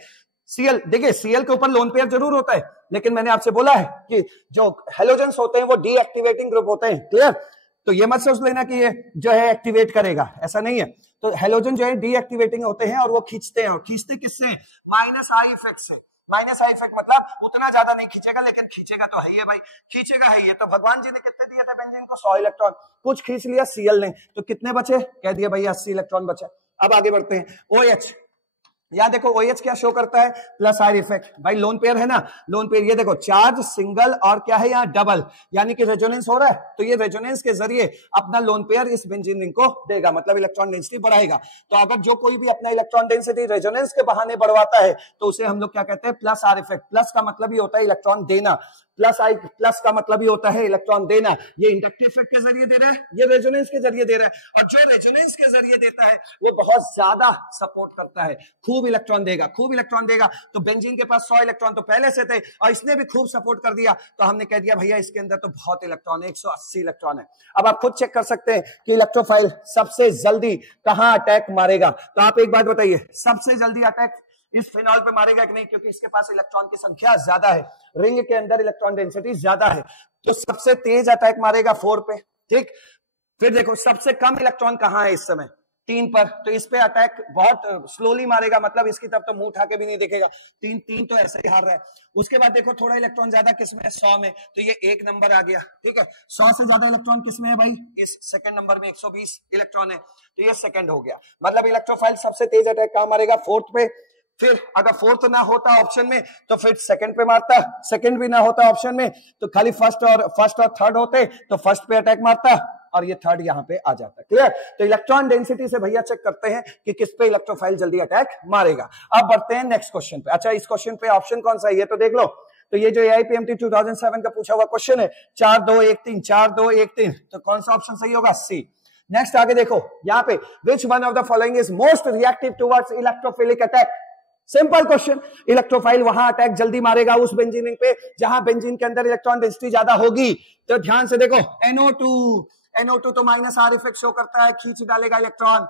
Cl देखिए, Cl के ऊपर लोन पेयर जरूर होता है, लेकिन मैंने आपसे बोला है कि जो हेलोजेंस होते हैं वो डीएक्टिवेटिंग ग्रुप होते हैं। क्लियर? तो ये मत सोच लेना कि ये जो है एक्टिवेट करेगा, ऐसा नहीं है। तो हेलोजन जो है डीएक्टिवेटिंग होते हैं, और वो खींचते हैं। और खींचते किससे? माइनस आई इफेक्ट से। माइनस आई इफेक्ट मतलब उतना ज्यादा नहीं खींचेगा, लेकिन खींचेगा तो है ही है भाई, खींचेगा है ये। तो भगवान जी ने कितने दिए थे बेंजीन को? 100 इलेक्ट्रॉन। कुछ खींच लिया Cl ने, तो कितने बचे? कह दिया भाई 80 इलेक्ट्रॉन बचे। अब आगे बढ़ते हैं। OH यहां देखो OH क्या शो करता है, प्लस आर इफेक्ट। भाई लोन पेयर है ना, लोन पेयर, ये देखो चार्ज सिंगल और क्या है यहाँ डबल, यानी कि रेजोनेंस हो रहा है, तो ये रेजोनेंस के जरिए अपना लोन पेयर इस बेंजीन रिंग को देगा, मतलब इलेक्ट्रॉन डेंसिटी बढ़ाएगा। तो अगर जो कोई भी अपना इलेक्ट्रॉन डेंसिटी रेजोनेंस के बहाने बढ़वाता है तो उसे हम लोग क्या कहते हैं, प्लस आर इफेक्ट। प्लस का मतलब ही होता है इलेक्ट्रॉन देना, प्लस का मतलब ही होता है इलेक्ट्रॉन देना। ये इंडक्टिव इफेक्ट के जरिए दे रहा है, ये रेजोनेंस के जरिए दे रहा है, और जो रेजोनेंस के जरिए देता है वो बहुत ज्यादा सपोर्ट करता है, खूब इलेक्ट्रॉन देगा, खूब इलेक्ट्रॉन देगा। तो बेंजीन के पास 100 इलेक्ट्रॉन तो पहले से थे और इसने भी खूब सपोर्ट कर दिया, तो हमने कह दिया भैया इसके अंदर तो बहुत इलेक्ट्रॉन है, 180 इलेक्ट्रॉन है। अब आप खुद चेक कर सकते हैं कि इलेक्ट्रोफाइल सबसे जल्दी कहां अटैक मारेगा। तो आप एक बात बताइए, सबसे जल्दी अटैक इस फिनॉल पे मारेगा कि नहीं, क्योंकि इसके पास इलेक्ट्रॉन की संख्या ज्यादा है, रिंग के अंदर इलेक्ट्रॉन डेंसिटी ज्यादा है, तो सबसे तेज अटैक मारेगा 4 पे, ठीक। फिर देखो सबसे कम इलेक्ट्रॉन कहां है इस समय, 3 पर, तो इस पे अटैक बहुत स्लोली मारेगा, मतलब इसकी तरफ तो मुंह उठा के भी नहीं देखेगा, 3 तो ऐसे ही हार रहा है। उसके बाद देखो थोड़ा इलेक्ट्रॉन ज्यादा किसमें है, 100 में, तो ये 1 नंबर आ गया, ठीक है। 100 से ज्यादा इलेक्ट्रॉन किसमें है भाई, इस सेकंड नंबर में 120 इलेक्ट्रॉन है, तो ये सेकंड हो गया। मतलब इलेक्ट्रोफाइल सबसे तेज अटैक कहां मारेगा, 4th पे। फिर अगर 4th ना होता ऑप्शन में तो फिर सेकंड पे मारता, सेकंड भी ना होता ऑप्शन में तो खाली फर्स्ट और थर्ड होते तो फर्स्ट पे अटैक मारता और ये थर्ड यहां पे आ जाता। क्लियर। तो इलेक्ट्रॉन डेंसिटी से भैया चेक करते हैं कि किस पे इलेक्ट्रोफाइल जल्दी अटैक मारेगा। अब बढ़ते हैं नेक्स्ट क्वेश्चन पे। अच्छा, इस क्वेश्चन पे ऑप्शन कौन सा है ये तो देख लो। तो ये जो AIPMT 2007 का पूछा हुआ क्वेश्चन है 4 2 1 3 4 2 1 3, तो कौन सा ऑप्शन सही होगा, सी। नेक्स्ट आगे देखो यहाँ पे, which one of the following is most reactive towards electrophilic attack. Simple question, electrophile वहां अटैक जल्दी मारेगा उस बेंजीन रिंग पे जहां बेंजीन के अंदर इलेक्ट्रॉन डेंसिटी ज्यादा होगी। तो ध्यान से देखो, NO2 तो माइनस आर इफेक्ट शो करता है, खींच डालेगा इलेक्ट्रॉन।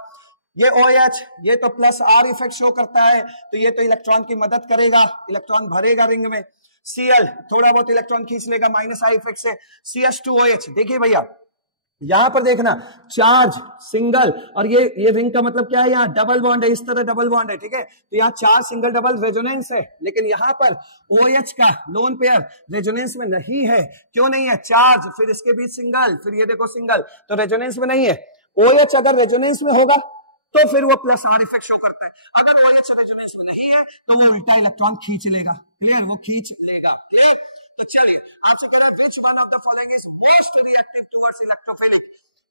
ये OH, ये तो प्लस आर इफेक्ट शो करता है, तो ये तो इलेक्ट्रॉन की मदद करेगा, इलेक्ट्रॉन भरेगा रिंग में। Cl थोड़ा बहुत इलेक्ट्रॉन खींच लेगा माइनस आई इफेक्ट से। CH2OH, देखिए भैया यहां पर देखना, चार्ज सिंगल और ये रिंग का मतलब क्या है, यहाँ डबल बॉन्ड है, इस तरह डबल बॉन्ड है, ठीक है। तो यहाँ चार्ज सिंगल डबल रेजोनेंस है, लेकिन यहाँ पर OH का लोन पेयर रेजोनेंस में नहीं है। क्यों नहीं है, चार्ज फिर इसके बीच सिंगल, फिर ये देखो सिंगल, तो रेजोनेंस में नहीं है। OH अगर रेजोनेंस में होगा तो फिर वो प्लस आर इफेक्ट शो करता है, अगर OH रेजोनेंस में नहीं है तो वो उल्टा इलेक्ट्रॉन खींच लेगा। क्लियर, वो खींच लेगा। क्लियर। तो चलिए आपसे कह रहा है which one of the following is most reactive towards electrophilic.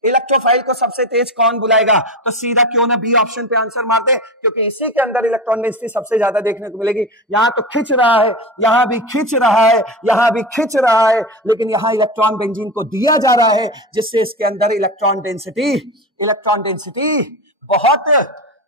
Electrophile को सबसे तेज कौन बुलाएगा, तो सीधा क्यों ना बी ऑप्शन पे आंसर मार दे, क्योंकि इसी के अंदर इलेक्ट्रॉन डेंसिटी सबसे ज्यादा देखने को मिलेगी। यहां तो खिंच रहा है, यहां भी खिंच रहा है, यहां भी खिंच रहा है, लेकिन यहां इलेक्ट्रॉन बेंजीन को दिया जा रहा है, जिससे इसके अंदर इलेक्ट्रॉन डेंसिटी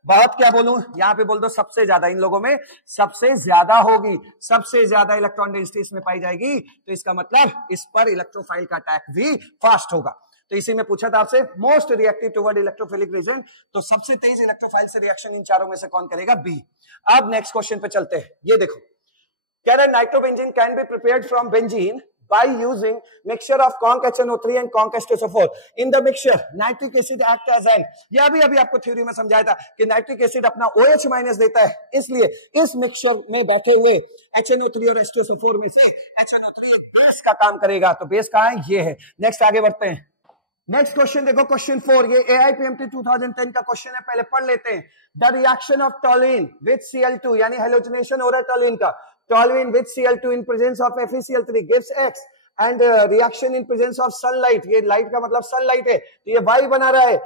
बहुत क्या बोलूं, यहां पे बोल दो सबसे ज्यादा, इन लोगों में सबसे ज्यादा होगी, सबसे ज्यादा इलेक्ट्रॉन डेंसिटी इसमें पाई जाएगी। तो इसका मतलब इस पर इलेक्ट्रोफाइल का अटैक भी फास्ट होगा। तो इसी में पूछा था आपसे most reactive toward electrophilic region, तो सबसे तेज इलेक्ट्रोफाइल से रिएक्शन इन चारों में से कौन करेगा, बी। अब नेक्स्ट क्वेश्चन पे चलते हैं। ये देखो, कह रहा है nitrobenzene can be prepared from benzene by using mixture of conc HNO3 and conc H2SO4. In the mixture, nitric acid act as an, ये अभी आपको थ्योरी में समझाया था कि नाइट्रिक एसिड अपना OH माइनस देता है, इसलिए इस मिक्सचर में बैठे हुए HNO3 और H2SO4 में से HNO3 एक बेस का काम करेगा। तो बेस कहाँ है, ये है। नेक्स्ट आगे बढ़ते हैं। नेक्स्ट क्वेश्चन देखो, क्वेश्चन 4, ये AIPMT 2010 का क्वेश्चन है, पहले पढ़ लेते हैं। The reaction of toluene with Cl2, यानी हेलोजनेशन हो रहा है टोलिन का, toluene with Cl2 in presence of FeCl3 gives X and reaction in presence of sunlight, ये लाइट का मतलब सनलाइट है, तो ये Y बना रहा है।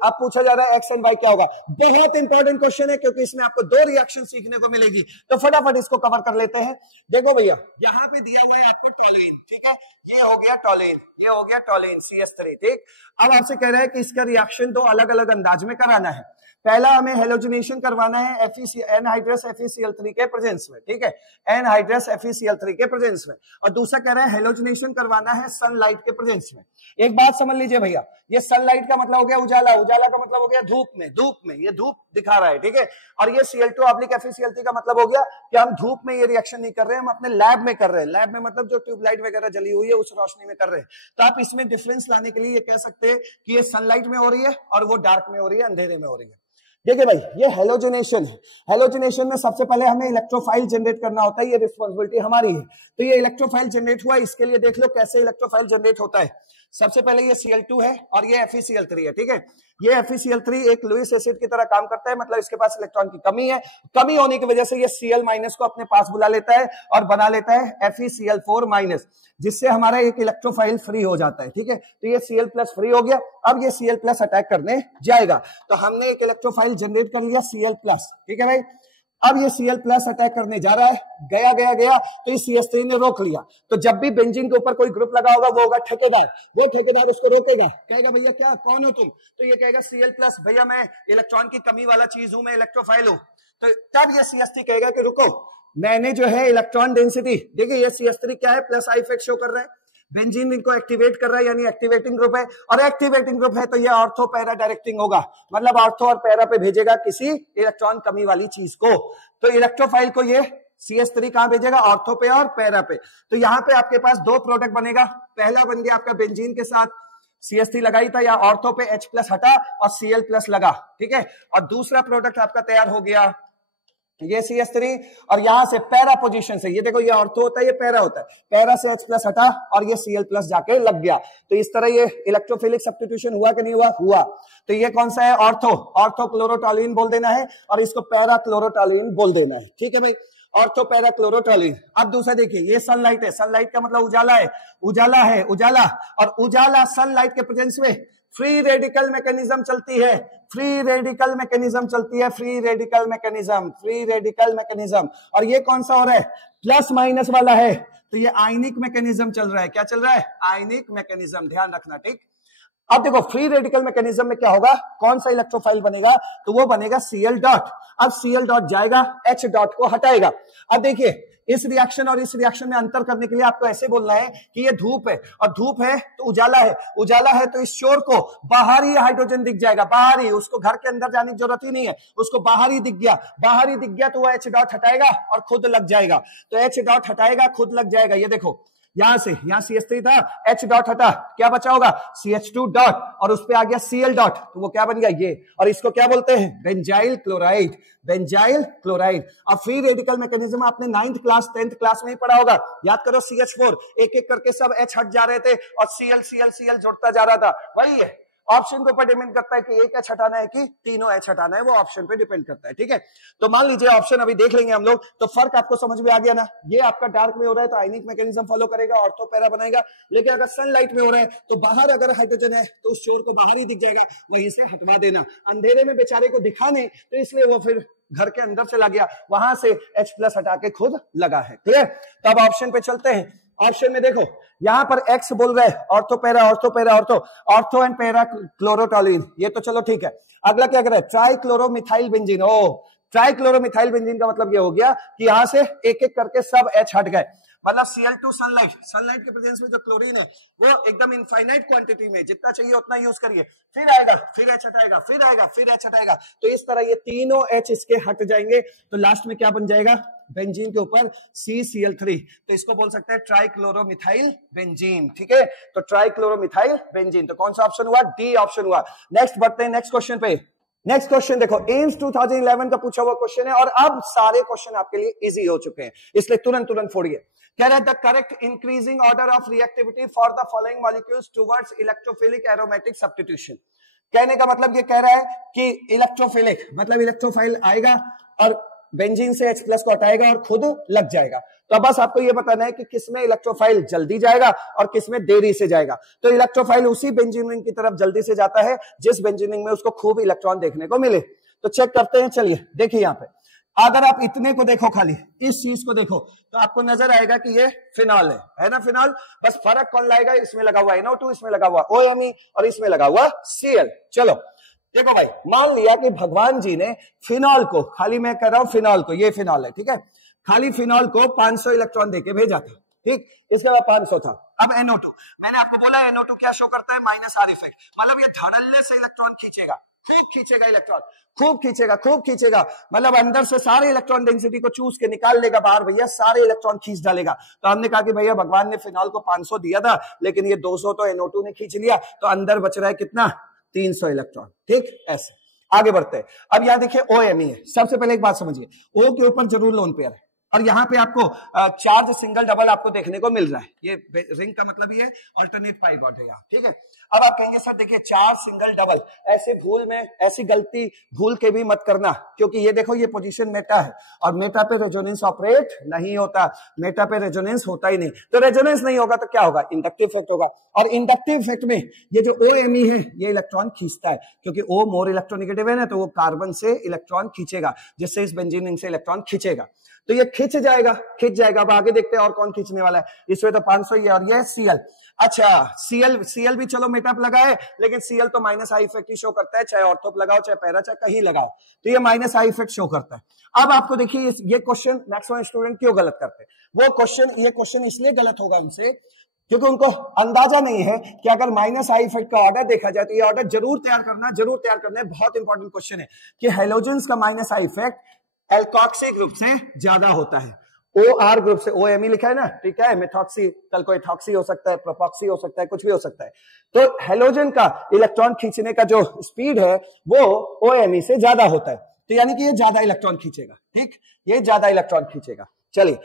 अब पूछा जा रहा है X and Y क्या होगा। बहुत इंपॉर्टेंट क्वेश्चन है, क्योंकि इसमें आपको 2 रिएक्शन सीखने को मिलेगी, तो फटाफट इसको कवर कर लेते हैं। देखो भैया, यहाँ पे दिया गया है आपको टोलुइन, ठीक है, ये हो गया टोलुइन, ये हो गया टोलुइन CH3, ठीक। अब आपसे कह रहा है कि इसका रिएक्शन 2 अलग अलग अंदाज में कराना है। पहला हमें हेलोजनेशन करवाना है एनहाइड्रस FeCl3 के प्रेजेंस में, ठीक है, एनहाइड्रस FeCl3 के प्रेजेंस में। और दूसरा कह रहा है हेलोजनेशन करवाना है सनलाइट के प्रेजेंस में। एक बात समझ लीजिए भैया, ये सनलाइट का मतलब हो गया उजाला, उजाला का मतलब हो गया धूप में ये धूप दिखा रहा है, ठीक है। और ये Cl2 ऑब्लिक FeCl3 का मतलब हो गया कि हम धूप में ये रिएक्शन नहीं कर रहे हैं, हम अपने लैब में कर रहे हैं। लैब में मतलब जो ट्यूबलाइट वगैरह जली हुई है उस रोशनी में कर रहे हैं। तो आप इसमें डिफरेंस लाने के लिए ये कह सकते हैं कि ये सनलाइट में हो रही है और वो डार्क में हो रही है, अंधेरे में हो रही है। देखिए भाई, ये हेलोजनेशन है। हेलोजनेशन में सबसे पहले हमें इलेक्ट्रोफाइल जनरेट करना होता है, ये रिस्पांसिबिलिटी हमारी है। तो ये इलेक्ट्रोफाइल जनरेट हुआ, इसके लिए देख लो कैसे इलेक्ट्रोफाइल जनरेट होता है। सबसे पहले ये Cl2 है और ये FeCl3 है, ठीक है। ये FeCl3 एक लुईस एसिड की तरह काम करता है, मतलब इसके पास इलेक्ट्रॉन की कमी है। कमी होने की वजह से ये Cl- को अपने पास बुला लेता है और बना लेता है FeCl4-, जिससे हमारा एक इलेक्ट्रोफाइल फ्री हो जाता है। ठीक है, तो ये Cl+ फ्री हो गया। अब ये Cl+ अटैक करने जाएगा, तो हमने एक इलेक्ट्रोफाइल जनरेट कर लिया Cl+। ठीक है भाई, अब ये Cl+ अटैक करने जा रहा है, गया गया गया, तो इस CH3 ने रोक लिया। तो जब भी बेंजीन के ऊपर कोई ग्रुप लगा होगा वो होगा ठेकेदार, वो ठेकेदार उसको रोकेगा, कहेगा भैया क्या, कौन हो तुम? तो ये कहेगा Cl+, भैया मैं इलेक्ट्रॉन की कमी वाला चीज हूं, मैं इलेक्ट्रोफाइल हूं। तो तब ये CH3 कहेगा कि रुको, मैंने जो है इलेक्ट्रॉन डेंसिटी, देखिए ये CH3 क्या है, +I इफेक्ट शो कर रहा है, बेंजीन इनको एक्टिवेट कर रहा है, यानी एक्टिवेटिंग ग्रुप है, और एक्टिवेटिंग ग्रुप है तो ये ऑर्थो पैरा डायरेक्टिंग होगा, मतलब ऑर्थो और पैरा पे भेजेगा किसी इलेक्ट्रॉन कमी वाली चीज को। तो इलेक्ट्रोफाइल को ये CH3 कहां भेजेगा, ऑर्थो पे और पैरा पे। तो यहां पे आपके पास दो प्रोडक्ट बनेगा, पहला बन गया आपका बेंजीन के साथ CH3 लगाई था, या ऑर्थो पे H+ हटा और Cl+ लगा। ठीक है, और दूसरा प्रोडक्ट आपका तैयार हो गया ये CH3, और यहां से पैरा पोजीशन से, ये देखो ये ऑर्थो होता है, ये पैरा होता है, पैरा से H+ हटा और ये Cl+ जाके लग गया। तो इस तरह ये इलेक्ट्रोफिलिक सब्स्टिट्यूशन हुआ कि नहीं हुआ? हुआ। तो ये कौन सा है? ऑर्थो, ऑर्थो क्लोरोटोलिन बोल देना है, और इसको पैरा क्लोरोटोलिन बोल देना है। ठीक है भाई, ऑर्थो पैरा क्लोरोटोलिन। अब दूसरा देखिए, ये सनलाइट है, सनलाइट का मतलब उजाला है, उजाला है, उजाला, और उजाला सनलाइट के प्रेजेंस में फ्री रेडिकल मैकेनिज्म चलती है, फ्री रेडिकल मैकेनिज्म चलती है, free radical mechanism, free radical mechanism. और ये कौन सा हो रहा है? +- वाला है, तो ये आयनिक मैकेनिज्म चल रहा है। क्या चल रहा है? आयनिक मैकेनिज्म, ध्यान रखना। ठीक, अब देखो फ्री रेडिकल मैकेनिज्म में क्या होगा, कौन सा इलेक्ट्रोफाइल बनेगा? तो वो बनेगा Cl डॉट। अब Cl डॉट जाएगा, H डॉट को हटाएगा। अब देखिए इस रिएक्शन और इस रिएक्शन में अंतर करने के लिए आपको ऐसे बोलना है कि ये धूप है, और धूप है तो उजाला है, उजाला है तो इस शोर को बाहर ही हाइड्रोजन दिख जाएगा, बाहर ही, उसको घर के अंदर जाने की जरूरत ही नहीं है, उसको बाहर ही दिख गया, बाहर ही दिख गया तो वो H डॉट हटाएगा और खुद लग जाएगा। तो H डॉट हटाएगा, खुद लग जाएगा। ये देखो यहां से, यहां CH3 था, H डॉट हटा, क्या बचा होगा? CH2 डॉट, और उस पे आ गया Cl डॉट, तो वो क्या बन गया? ये। और इसको क्या बोलते हैं? Benzyl chloride, benzyl chloride. अब फ्री रेडिकल मैकेनिज्म आपने 9th क्लास 10th क्लास में ही पढ़ा होगा, याद करो। CH4 एक एक करके सब H हट जा रहे थे और Cl जुड़ता जा रहा था, वही है। ऑप्शन के ऊपर डिपेंड करता है कि एक H हटाना है कि तीनों H हटाना है, वो ऑप्शन पे डिपेंड करता है। ठीक है, तो मान लीजिए ऑप्शन अभी देख लेंगे हम लोग, तो फर्क आपको समझ में आ गया ना। ये आपका डार्क में हो रहा है तो आयनिक मैकेनिज्म फॉलो करेगा, ऑर्थो पैरा बनाएगा, लेकिन अगर सनलाइट में हो रहा है तो बाहर अगर हाइड्रोजन है तो उस शोर को बाहर ही दिख जाएगा, वहीं से हटवा देना। अंधेरे में बेचारे को दिखा नहीं, तो इसलिए वो फिर घर के अंदर चला गया, वहां से H+ हटा के खुद लगा है। क्लियर? तब ऑप्शन पे चलते हैं। ऑप्शन में देखो यहां पर X बोल रहा है, ortho para, ortho para, ortho, ortho and para chlorotoluene, ये तो चलो ठीक है। अगला क्या कर रहा है? ट्राइक्लोरोमिथाइल बेंजीन। ओ, ट्राइक्लोरोमिथाइल बेंजीन का मतलब ये हो गया कि यहां से एक एक करके सब H हट गए, मतलब Cl2 सनलाइट, सनलाइट के प्रेजेंस में जो क्लोरीन है वो एकदम इनफाइनाइट क्वांटिटी में, जितना चाहिए उतना यूज करिए, फिर आएगा, फिर H हटाएगा, फिर आएगा, फिर H हटाएगा। तो इस तरह ये तीनों H इसके हट जाएंगे, तो लास्ट में क्या बन जाएगा? बेंजीन के ऊपर CCl3, तो इसको बोल सकते हैं ट्राइक्लोरोमिथाइल बेंजीन। ठीक है, तो ट्राइक्लोरोमिथाइल बेंजीन, तो कौन सा ऑप्शन हुआ? डी ऑप्शन हुआ। नेक्स्ट बढ़ते हैं नेक्स्ट क्वेश्चन पे। नेक्स्ट क्वेश्चन देखो, एम्स 2011 का पूछा हुआ क्वेश्चन है, और अब सारे क्वेश्चन आपके लिए इजी हो चुके हैं, इसलिए तुरंत तुरंत फोड़िए। कह रहा है the correct increasing order of reactivity for the following molecules towards electrophilic aromatic substitution. कहने का मतलब ये कह रहा है कि इलेक्ट्रोफिलिक मतलब इलेक्ट्रोफाइल आएगा और बेंजीन से H+ को हटाएगा और खुद लग जाएगा। तो बस आपको ये बताना है कि किसमें इलेक्ट्रोफाइल जल्दी जाएगा और किसमें देरी से जाएगा। तो इलेक्ट्रोफाइल उसी बेंजीन रिंग की तरफ जल्दी से जाता है जिस बेंजीन रिंग में उसको खूब इलेक्ट्रॉन देखने को मिले। तो चेक करते हैं, चलिए देखिए यहाँ पे अगर आप इतने को देखो, खाली इस चीज को देखो, तो आपको नजर आएगा कि ये फिनॉल है ना, फिनॉल। बस फर्क कौन लाएगा? इसमें लगा हुआ NO2, इसमें लगा हुआ OMe और इसमें लगा हुआ Cl। चलो देखो भाई, मान लिया कि भगवान जी ने फिनॉल को, खाली मैं कह रहा हूं फिनॉल को, ये फिनॉल है ठीक है, खाली फिनॉल को 500 इलेक्ट्रॉन देके भेजा था, ठीक, इसके बाद 500 था। अब NO2, मैंने आपको बोला NO2 क्या शो करता है? -R इफेक्ट, मतलब ये धड़ल्ले से इलेक्ट्रॉन खींचेगा, खूब खींचेगा इलेक्ट्रॉन, खूब खींचेगा, खूब खींचेगा, मतलब अंदर से सारे इलेक्ट्रॉन डेंसिटी को चूस के निकाल लेगा बाहर, भैया सारे इलेक्ट्रॉन खींच डालेगा। तो हमने कहा कि भैया भगवान ने फिनॉल को 500 दिया था, लेकिन ये 200 तो NO2 ने खींच लिया, तो अंदर बच रहा है कितना? 300 इलेक्ट्रॉन। ठीक, ऐसे आगे बढ़ते हैं। अब यहां देखिए OMe है। सबसे पहले एक बात समझिए, O के ऊपर जरूर लोन पेयर है, और यहां पे आपको चार्ज सिंगल डबल आपको देखने को मिल रहा है। ये रिंग का मतलब ये अल्टरनेट पाई बॉन्ड है यहाँ, ठीक है। अब आप कहेंगे सर देखिए 4 सिंगल डबल, ऐसे ऐसी गलती भूल के भी मत करना, क्योंकि ये देखो ये पोजीशन मेटा है और मेटा पे रेजोनेंस ऑपरेट नहीं होता, मेटा पे रेजोनेंस होता ही नहीं। तो रेजोनेंस नहीं होगा तो क्या होगा, इंडक्टिव इफेक्ट होगा। और इंडक्टिव इफेक्ट में ये जो OMe है ये इलेक्ट्रॉन खींचता है, क्योंकि O मोर इलेक्ट्रोनेगेटिव है ना, तो वो कार्बन से इलेक्ट्रॉन खींचेगा, जिससे इस बेंजीन रिंग से इलेक्ट्रॉन खींचेगा। तो ये खिंच जाएगा। अब आगे देखते हैं और कौन खींचने वाला है। इसमें तो 500 ही है और ये Cl। अच्छा Cl भी चलो मेटअप लगा है, लेकिन Cl तो minus I effect he show करता है, चाहे ऑर्थोप लगाओ चाहे पैरा चाहे कहीं लगाओ, तो ये माइनस आई इफेक्ट शो करता है। अब आपको देखिए ये क्वेश्चन मैक्सिमम स्टूडेंट क्यों गलत करते हैं, ये क्वेश्चन इसलिए गलत होगा उनसे क्योंकि उनको अंदाजा नहीं है कि अगर माइनस आई इफेक्ट का ऑर्डर देखा जाए तो ये ऑर्डर जरूर तैयार करना है। बहुत इंपॉर्टेंट क्वेश्चन है कि हेलोजेंस का minus I effect alkoxy group से ज्यादा होता है, OR ग्रुप से। OMe लिखा है ना, ठीक है, मेथॉक्सी, कल को एथॉक्सी हो सकता है, प्रोपॉक्सी हो सकता है, कुछ भी हो सकता है। तो हेलोजन का इलेक्ट्रॉन खींचने का जो स्पीड है वो OMe से ज्यादा होता है, तो यानी कि ये ज्यादा इलेक्ट्रॉन खींचेगा। ठीक, ये ज्यादा इलेक्ट्रॉन खींचेगा। चलिए,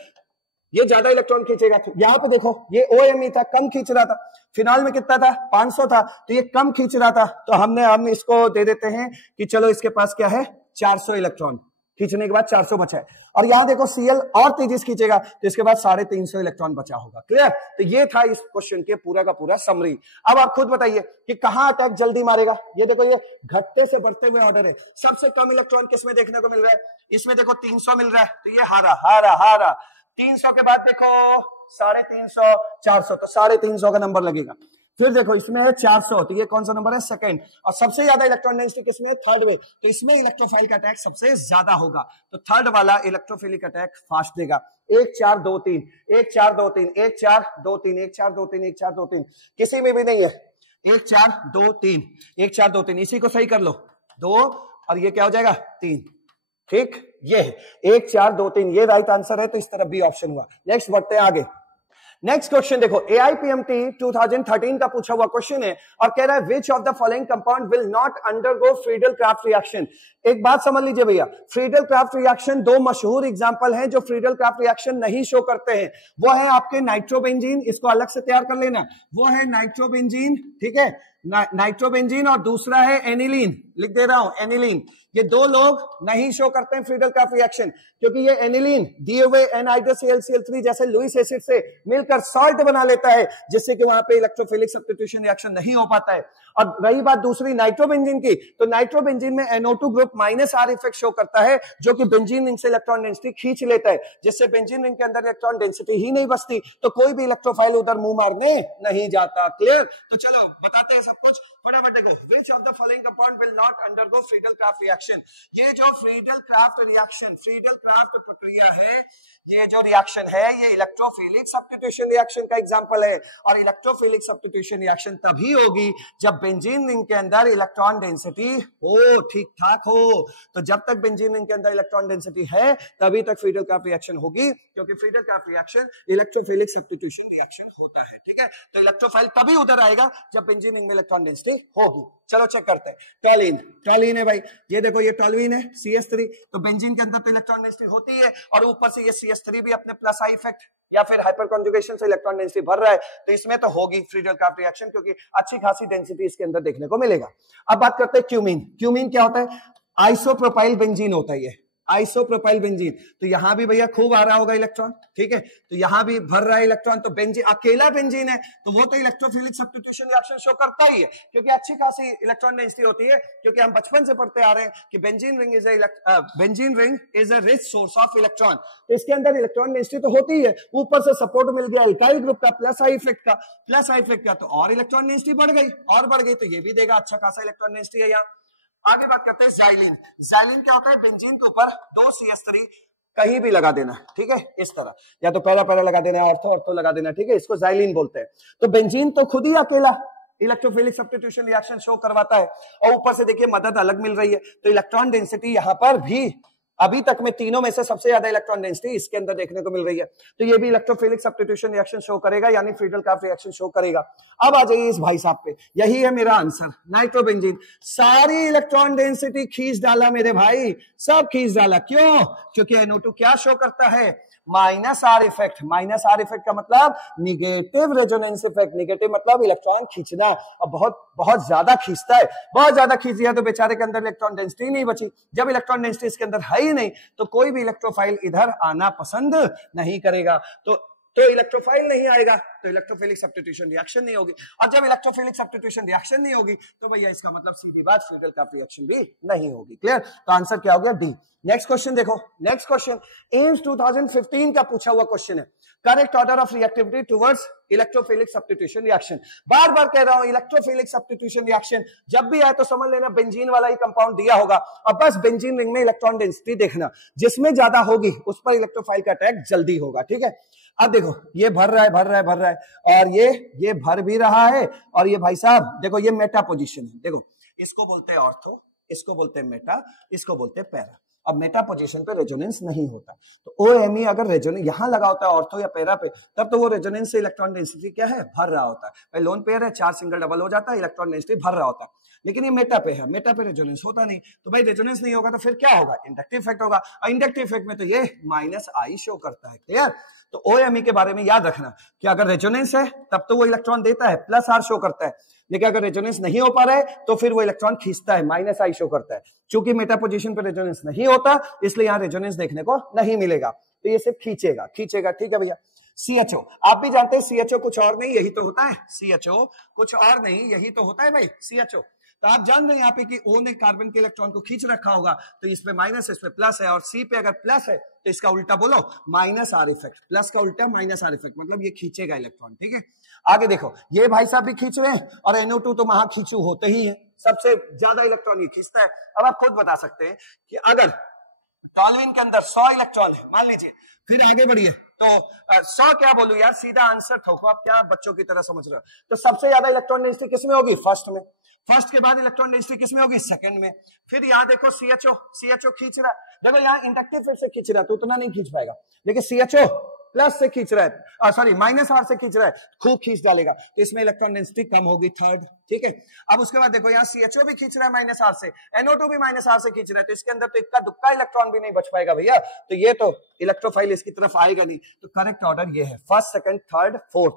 ये ज्यादा इलेक्ट्रॉन खींचेगा। यहां पे देखो ये OMe था, कम खींच रहा था। फिनॉल में कितना था, 500 था, तो ये कम खींच रहा था, तो हम इसको दे देते हैं कि चलो इसके पास क्या है, 400 इलेक्ट्रॉन। खींचने के बाद 400 बचा है। और यहां देखो Cl और तेजी से खींचेगा, तो इसके बाद 350 इलेक्ट्रॉन बचा होगा। क्लियर? तो ये था इस क्वेश्चन के पूरा का पूरा समरी। अब आप खुद बताइए कि कहां अटैक जल्दी मारेगा। ये देखो ये घटते से बढ़ते हुए ऑर्डर है। सबसे कम इलेक्ट्रॉन किसमें देखने को मिल रहा है, इसमें देखो 300 मिल रहा है, तो ये हारा। 300 के बाद देखो 350, 400, तो 350 का नंबर लगेगा। फिर देखो इसमें है 400, तो ये कौन सा नंबर है, सेकंड। और सबसे ज्यादा इलेक्ट्रॉन डेंसिटी किसमें है, थर्ड में, तो इसमें इलेक्ट्रोफाइल का अटैक सबसे ज्यादा होगा, तो थर्ड वाला इलेक्ट्रोफिलिक अटैक फास्ट देगा। 1 4 2 3 1 4 2 3 1 4 2 3 1 4 2 3 1 4 2 3, किसी में भी नहीं है। 1 4 2 3 1 4 2 3, इसी को सही कर लो, 2 और ये क्या हो जाएगा, 3। ठीक, ये 1 4 2 3 ये राइट आंसर है, तो इस तरफ भी ऑप्शन हुआ। नेक्स्ट बढ़ते हैं आगे। नेक्स्ट क्वेश्चन देखो, AIPMT 2013 का पूछा हुआ क्वेश्चन है और कह रहा है which of the following compound will not undergo Friedel craft reaction. एक बात समझ लीजिए भैया, फ्रीडल क्राफ्ट रिएक्शन दो मशहूर एग्जांपल हैं जो फ्रीडल क्राफ्ट रिएक्शन नहीं शो करते हैं। वो है आपके नाइट्रोबेंजीन, इसको अलग से तैयार कर लेना, वो है नाइट्रोबेंजीन, ठीक है, नाइट्रोबेंजीन, और दूसरा है एनिलीन, लिख दे रहा हूं एनिलीन। ये दो लोग नहीं शो करते हैं फ्रीडल क्राफ्ट रिएक्शन, क्योंकि ये एनिलीन दिए हुए एनहाइड्रस ClCl3 जैसे लुईस एसिड से मिलकर सॉल्ट बना लेता है, जिससे कि वहां पे इलेक्ट्रोफिलिक सब्स्टिट्यूशन रिएक्शन नहीं हो पाता है। और रही बात दूसरी नाइट्रोबेंजीन की, तो नाइट्रोबेंजीन में NO2 group -R effect show करता है, जो कि बेंजीन रिंग से इलेक्ट्रॉन डेंसिटी खींच लेता है, जिससे बेंजीन रिंग के अंदर इलेक्ट्रॉन डेंसिटी ही नहीं बचती, तो कोई भी इलेक्ट्रोफाइल उधर मुंह मारने नहीं जाता। क्लियर? तो चलो बताते हैं सब कुछ फटाफट। देखो, which of the following compound will not undergo Friedel craft reaction. ये जो Friedel craft reaction, Friedel craft प्रक्रिया है, ये जो रिएक्शन है ये इलेक्ट्रोफिलिक सब्स्टिट्यूशन रिएक्शन का एग्जांपल है। और इलेक्ट्रोफिलिक सब्स्टिट्यूशन रिएक्शन तभी होगी जब बेंजीन रिंग के अंदर इलेक्ट्रॉन डेंसिटी हो, ठीक ठाक हो। तो जब तक बेंजीन रिंग के अंदर इलेक्ट्रॉन डेंसिटी है तभी तक फ्रीडल क्राफ्ट रिएक्शन होगी, क्योंकि Friedel craft reaction electrophilic substitution reaction होता है। ठीक है, तो इलेक्ट्रोफाइल तभी उधर आएगा जब बेंजीन रिंग में इलेक्ट्रॉन डेंसिटी होगी। चलो चेक करते हैं। टॉलिन है भाई, ये देखो ये टॉलुइन है CH3, तो बेंजीन के अंदर तो इलेक्ट्रॉन डेंसिटी होती है और ऊपर से ये CH3 भी अपने प्लस आई इफेक्ट या फिर हाइपर कॉन्जुगेशन से इलेक्ट्रॉन डेंसिटी भर रहा है, तो इसमें तो होगी फ्रीडल क्राफ्ट रिएक्शन, क्योंकि अच्छी खासी डेंसिटी इसके अंदर देखने को मिलेगा। अब बात करते हैं क्यूमीन। क्यूमीन क्या होता है, आइसोप्रोपाइल बेंजीन होता है, ये आइसोप्रोपाइल बेंजीन। तो यहां भी भैया खूब आ रहा होगा इलेक्ट्रॉन, ठीक है, तो यहां भी भर रहा है इलेक्ट्रॉन। तो बेंजीन अकेला बेंजीन है तो वो तो इलेक्ट्रोफिलिक सब्स्टिट्यूशन रिएक्शन शो करता ही है, क्योंकि अच्छी खासी इलेक्ट्रॉन डेंसिटी होती है, क्योंकि हम बचपन से पढ़ते आ रहे हैं कि benzene ring is a rich source of electron. तो इसके अंदर इलेक्ट्रॉन डेंसिटी तो होती ही है, ऊपर से सपोर्ट मिल गया अल्काइल ग्रुप का प्लस आई इफेक्ट का, तो और इलेक्ट्रॉन डेंसिटी बढ़ गई, तो ये भी देगा अच्छा खासा इलेक्ट्रॉन डेंसिटी है यहाँ। आगे बात करते हैं जाइलिन। जाइलिन क्या होता है, बेंजीन के ऊपर 2 CH3 कहीं भी लगा देना, ठीक है, इस तरह, या तो पैरा लगा देना, ऑर्थो लगा देना, ठीक है, इसको जाइलिन बोलते हैं। तो बेंजीन तो खुद ही अकेला इलेक्ट्रोफिलिक सब्स्टिट्यूशन रिएक्शन शो करवाता है, और ऊपर से देखिए मदद अलग मिल रही है, तो इलेक्ट्रॉन डेंसिटी यहां पर भी अभी तक में तीनों में से सबसे ज्यादा इलेक्ट्रॉन डेंसिटी इसके अंदर देखने को मिल रही है। तो ये भी इलेक्ट्रोफिलिक सब्स्टिट्यूशन रिएक्शन शो करेगा, यानी फ्रीडल-क्राफ्ट रिएक्शन शो करेगा। अब आ जाइए इस भाई साहब पे, यही है मेरा आंसर, नाइट्रोबेंजीन। सारी इलेक्ट्रॉन डेंसिटी खींच डाला मेरे भाई, सब खींच डाला। क्यों? क्योंकि NO2 क्या शो करता है? Minus are effect. Minus are effect का मतलब निगेटिव रेजोनेंस इफेक्ट। निगेटिव मतलब इलेक्ट्रॉन खींचना, और बहुत बहुत ज्यादा खींचता है। बहुत ज्यादा खींच दिया तो बेचारे के अंदर इलेक्ट्रॉन डेंसिटी नहीं बची। जब इलेक्ट्रॉन डेंसिटी इसके अंदर है ही नहीं तो कोई भी इलेक्ट्रोफाइल इधर आना पसंद नहीं करेगा। तो इलेक्ट्रोफाइल नहीं आएगा तो इलेक्ट्रोफिलिक सब्स्टिट्यूशन रिएक्शन नहीं होगी, और जब इलेक्ट्रोफिलिक सब्स्टिट्यूशन रिएक्शन नहीं होगी तो भैया इसका मतलब सीधी बात फ्रीडल-क्राफ्ट रिएक्शन भी नहीं होगी। क्लियर? तो आंसर क्या हो गया? डी। नेक्स्ट क्वेश्चन देखो, नेक्स्ट क्वेश्चन एम्स 2015 का पूछा हुआ क्वेश्चन है। Correct order of reactivity towards electrophilic substitution reaction. बार बार कह रहा हूं, इलेक्ट्रोफिलिक सब्स्टिट्यूशन रिएक्शन जब भी आए तो समझ लेना बेंजीन वाला ही कंपाउंड दिया होगा, और बस बेंजीन रिंग में इलेक्ट्रॉन डेंसिटी देखना, जिसमें ज्यादा होगी उस पर इलेक्ट्रोफाइल का अटैक जल्दी होगा। ठीक है, अब देखो ये भर रहा है, और ये भर भी रहा है, और ये भाई साहब देखो ये मेटा पोजीशन है। देखो इसको बोलते हैं ऑर्थो, इसको बोलते हैं मेटा, इसको बोलते हैं पैरा। अब मेटा पोजीशन पे रेजोनेंस नहीं होता, तो OMe अगर रेजोनेंस यहां लगा होता है ऑर्थो या पैरा पे, तब तो वो रेजोनेंस से इलेक्ट्रॉन डेंसिटी क्या है? भर रहा होता है। भाई लोन पेयर है, 4 सिंगल डबल हो जाता है, इलेक्ट्रॉन डेंसिटी भर रहा होता है। लेकिन ये मेटा पे है, मेटा पे रेजोनेंस होता नहीं, तो भाई रेजोनेंस नहीं होगा तो फिर क्या होगा? इंडक्टिव इफेक्ट होगा, और इंडक्टिव इफेक्ट में तो ये माइनस आई शो करता है। क्लियर? तो OMe के बारे में याद रखना कि अगर रेजोनेंस है तब तो वो इलेक्ट्रॉन देता है, प्लस आर शो करता है, लेकिन अगर रेजोनेंस नहीं हो पा रहा है तो फिर वो इलेक्ट्रॉन खींचता है, माइनस आई शो करता है। चूंकि मेटा पोजीशन पे रेजोनेंस नहीं होता इसलिए यहां रेजोनेंस देखने को नहीं मिलेगा, तो ये सिर्फ खींचेगा। ठीक है भैया। CHO आप भी जानते हैं, CHO कुछ और नहीं यही तो होता है। CHO कुछ और नहीं यही तो होता है भाई CHO। तो आप जान रहे हैं यहाँ पे कि O ने कार्बन के इलेक्ट्रॉन को खींच रखा होगा, तो इस पे माइनस है, इस पे प्लस है, और C पे अगर प्लस है तो इसका उल्टा बोलो माइनस आर इफेक्ट। प्लस का उल्टा माइनस आर इफेक्ट, मतलब ये खींचेगा इलेक्ट्रॉन। ठीक है, आगे देखो ये भाई साहब भी खींच रहे हैं, और NO2 तो महा खींचू होते ही है, सबसे ज्यादा इलेक्ट्रॉन ये खींचता है। अब आप खुद बता सकते हैं कि अगर टॉल्यूइन के अंदर 100 इलेक्ट्रॉन है मान लीजिए, फिर आगे बढ़िए तो 100 क्या बोलूं यार, सीधा आंसर ठोको, आप क्या बच्चों की तरह समझ रहे हो। तो सबसे ज्यादा इलेक्ट्रॉन डेंसिटी किसमें होगी? फर्स्ट में। फर्स्ट के बाद इलेक्ट्रॉन डेंसिटी किसमें होगी? सेकंड में। फिर यहां देखो CHO खींच रहा है, देखो यहां इंडक्टिव फिर से खींच रहा है तो उतना नहीं खींच पाएगा, लेकिन CHO प्लस से खींच रहा है, सॉरी माइनस आर से खींच रहा है, खूब खींच डालेगा, तो इसमें इलेक्ट्रॉन डेंसिटी कम होगी, थर्ड। ठीक है, अब उसके बाद देखो यहाँ CHO भी खींच रहा है माइनस आर से, NO2 भी माइनस आर से खींच रहा है, तो इसके अंदर तो इक्का दुक्का इलेक्ट्रॉन भी नहीं बच पाएगा भैया, तो ये तो इलेक्ट्रोफाइल इसकी तरफ आएगा नहीं। तो करेक्ट ऑर्डर ये है, first second third fourth,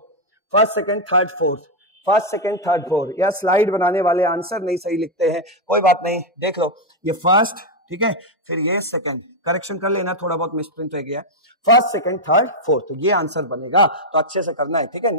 first second third fourth, first second third fourth. यार स्लाइड बनाने वाले आंसर नहीं सही लिखते हैं, कोई बात नहीं, देख लो ये फर्स्ट, ठीक है, फिर ये सेकंड, करेक्शन कर लेना, थोड़ा बहुत मिसप्रिंट रह गया, फर्स्ट सेकंड थर्ड फोर्थ, तो ये आंसर बनेगा, तो अच्छे से करना है। ठीक है,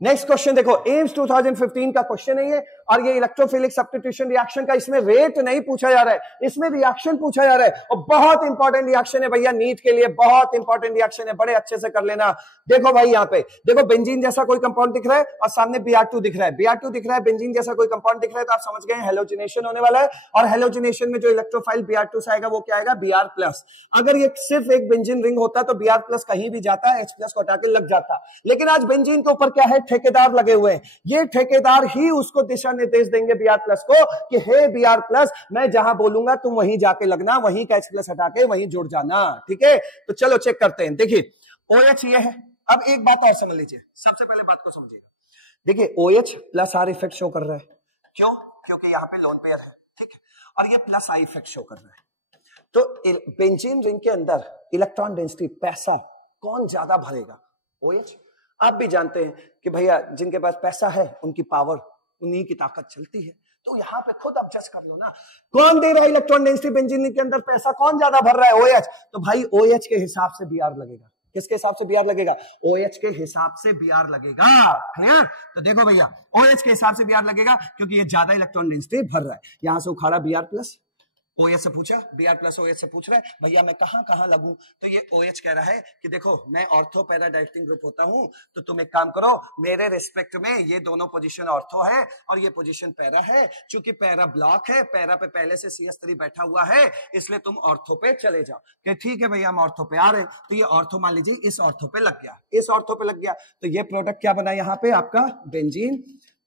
नेक्स्ट क्वेश्चन देखो, एम्स 2015 का क्वेश्चन है ये, और ये इलेक्ट्रोफिलिक सब्स्टिट्यूशन रिएक्शन का, इसमें रेट नहीं पूछा जा रहा है, इसमें रिएक्शन पूछा जा रहा है, और बहुत इंपॉर्टेंट रिएक्शन है भैया, नीट के लिए बहुत इंपॉर्टेंट रिएक्शन है, बड़े अच्छे से कर लेना। देखो भाई यहाँ पे देखो, बेंजीन जैसा कोई कंपाउंड दिख रहा है और सामने Br2 दिख रहा है, Br2 दिख रहा है, बेंजीन जैसा कोई कंपाउंड दिख रहा है, तो आप समझ गए हेलोजिनेशन होने वाला है, और हेलोजिनेशन में जो इलेक्ट्रोफाइल Br2 से आएगा वो क्या आएगा? Br+। अगर ये सिर्फ एक बेंजीन रिंग होता तो Br+ कहीं भी जाता है, H+ को हटा के लग जाता, लेकिन आज बेंजीन के ऊपर क्या है? ठेकेदार लगे हुए हैं, ये ठेकेदार ही उसको दिशा निर्देश देंगे Br+ को कि हे Br+, मैं जहां बोलूंगा तुम वहीं जाके लगना, वहीं का H+ हटा के वहीं जुड़ जाना। ठीक है, तो चलो चेक करते हैं। देखिए OH ये है, अब एक बात और समझ लीजिए, सबसे पहले बात को समझिएगा, देखिए OH plus are effect show कर रहा है, क्यों? क्योंकि यहाँ पे लोन पेयर है, ठीक है, और ये प्लस आई इफेक्ट शो कर रहा है, तो बेंजीन रिंग के अंदर इलेक्ट्रॉन डेंसिटी पैसा कौन ज्यादा भरेगा? OH। आप भी जानते हैं कि भैया जिनके पास पैसा है उनकी पावर, उन्हीं की ताकत चलती है, तो यहां पे खुद आप जज कर लो ना, कौन दे रहा है इलेक्ट्रॉन डेंसिटी बेंजीन के अंदर, पैसा कौन ज्यादा भर रहा है? OH। तो भाई OH के हिसाब से Br लगेगा, किसके हिसाब से Br लगेगा? OH के हिसाब से Br लगेगा। है? तो देखो भैया OH के हिसाब से Br लगेगा, क्योंकि ये ज्यादा इलेक्ट्रॉन डेंसिटी भर रहा है। यहां से उखाड़ा Br+, OH से पूछा, Br+ OH से पूछ रहा है भैया मैं कहां लगूं, तो ये OH कह रहा है कि देखो मैं ऑर्थो पैरा डाइरेक्टिंग ग्रुप होता हूं, तो तुम एक काम करो, मेरे रिस्पेक्ट में ये दोनों पोजीशन ऑर्थो है और ये पोजीशन पैरा है, क्योंकि पैरा ब्लॉक है, पैरा पे पहले से CH3 बैठा हुआ है, इसलिए तुम ऑर्थो पे चले जाओ। कि ठीक है भैया हम ऑर्थो पे आ रहे हैं, तो ये ऑर्थो मान लीजिए इस ऑर्थो पे लग गया, इस ऑर्थो पे लग गया, तो ये प्रोडक्ट क्या बना यहाँ पे आपका? बेंजीन,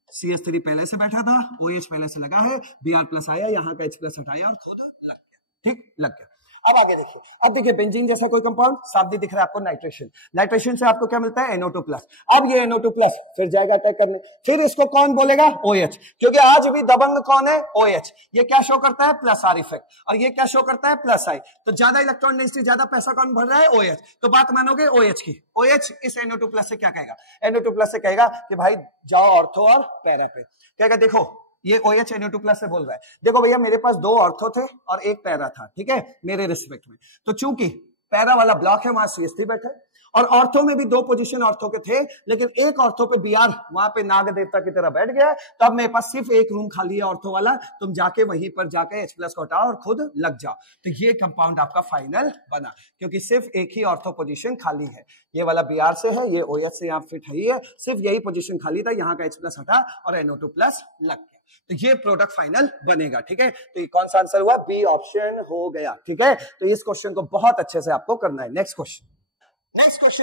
CH3 पहले से बैठा था, OH पहले से लगा है, Br+ आया, यहाँ का H+ हटाया और खुद लग गया। ठीक, लग गया। अब आगे देखिए, अब देखिए बेंजीन जैसा कोई कंपाउंड सामने दिख रहा है आपको नाइट्रेशन, नाइट्रेशन से आपको क्या मिलता है NO2+। अब ये NO2+ फिर जाएगा अटैक करने, फिर इसको कौन बोलेगा OH, क्योंकि आज भी दबंग कौन है OH। ये क्या शो करता है +R इफेक्ट, और ये क्या शो करता है +I। तो ज्यादा इलेक्ट्रॉन डेंसिटी, ज्यादा पैसा कौन भर रहा है OH। तो बात मानोगे OH की, OH इस NO2+ से क्या कहेगा, NO2+ से कहेगा कि भाई जाओ ऑर्थो और पैरा पे, कहेगा देखो ये OH NO2+ से बोल रहा है, देखो भैया मेरे पास 2 ऑर्थो थे और 1 पैरा था, ठीक है मेरे रिस्पेक्ट में। तो चूंकि पैरा वाला ब्लॉक है वहां CH3 बैठे, और ऑर्थो में भी 2 पोजीशन ऑर्थो के थे, लेकिन एक ऑर्थो पे Br वहां पे नाग देवता की तरह बैठ गया, तो अब मेरे पास सिर्फ एक रूम खाली है ऑर्थो वाला, तुम जाके वहीं पर जाके H+ को हटाओ और खुद लग जाओ। तो ये कंपाउंड आपका फाइनल बना, क्योंकि सिर्फ एक ही ऑर्थो पोजीशन खाली है, ये वाला Br से है, ये OH से यहाँ फिट है, सिर्फ यही पोजीशन खाली था, यहाँ का H+ हटा और NO2+ लग गया। तो ये प्रोडक्ट फाइनल बनेगा, ठीक है। तो ये कौन सा आंसर हुआ, बी ऑप्शन हो गया, ठीक है। तो इस क्वेश्चन को बहुत अच्छे से आपको करना है। नेक्स्ट क्वेश्चन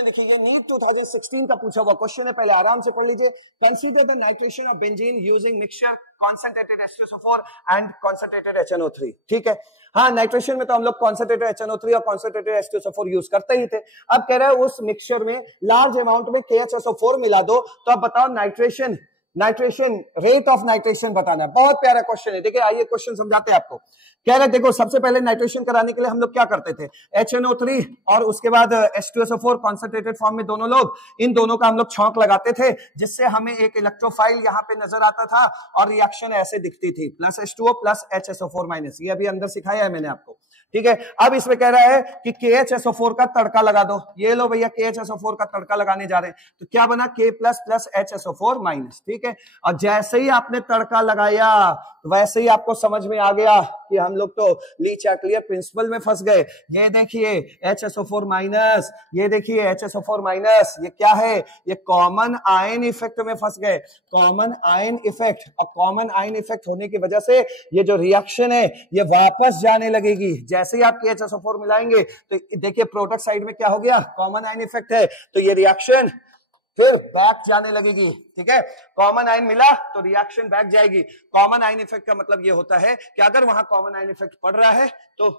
देखिए, ये नीट 2016 का पूछा हुआ क्वेश्चन है, पहले आराम से पढ़ लीजिए। Consider the nitration of benzene using mixture concentrated H2SO4 and concentrated HNO3, ठीक है। हाँ, नाइट्रेशन में तो हम लोग कॉन्सेंट्रेटेड HNO3 और कॉन्सेंट्रेटेड H2SO4 यूज करते ही थे। अब कह रहा है उस मिक्सचर में लार्ज अमाउंट में KHSO4 मिला दो, तो अब बताओ नाइट्रेशन रेट ऑफ नाइट्रेशन बताना है। बहुत प्यारा क्वेश्चन है, देखिए आइए क्वेश्चन समझाते हैं आपको। कह रहे देखो सबसे पहले नाइट्रेशन कराने के लिए हम लोग क्या करते थे, HNO3 और उसके बाद H2SO4 कॉन्सेंट्रेटेड फॉर्म में दोनों लोग, इन दोनों का हम लोग छौंक लगाते थे, जिससे हमें एक इलेक्ट्रोफाइल यहाँ पे नजर आता था और रिएक्शन ऐसे दिखती थी, +H2O + HSO4-। ये अभी अंदर सिखाया है मैंने आपको, ठीक है। अब इसमें कह रहा है कि KHSO4 का तड़का लगा दो, ये लो भैया KHSO4 का तड़का लगाने जा रहे हैं, तो क्या बना K+ + HSO4-, ठीक है। और जैसे ही आपने तड़का लगाया वैसे ही आपको समझ में आ गया कि हम लोग तो ली चैटलियर प्रिंसिपल में फंस गए। ये देखिए HSO4-, ये देखिए HSO4-, ये क्या है, ये कॉमन आयन इफेक्ट में फंस गए, कॉमन आयन इफेक्ट। अब कॉमन आयन इफेक्ट होने की वजह से ये जो रिएक्शन है ये वापस जाने लगेगी। जैसे ही आप KHSO4 मिलाएंगे तो देखिए प्रोडक्ट साइड में क्या हो गया, कॉमन आयन इफेक्ट है, तो ये रिएक्शन फिर बैक जाने लगेगी, ठीक है। कॉमन आयन मिला तो रिएक्शन बैक जाएगी। कॉमन आयन इफेक्ट का मतलब ये होता है कि अगर वहां कॉमन आयन इफेक्ट पड़ रहा है तो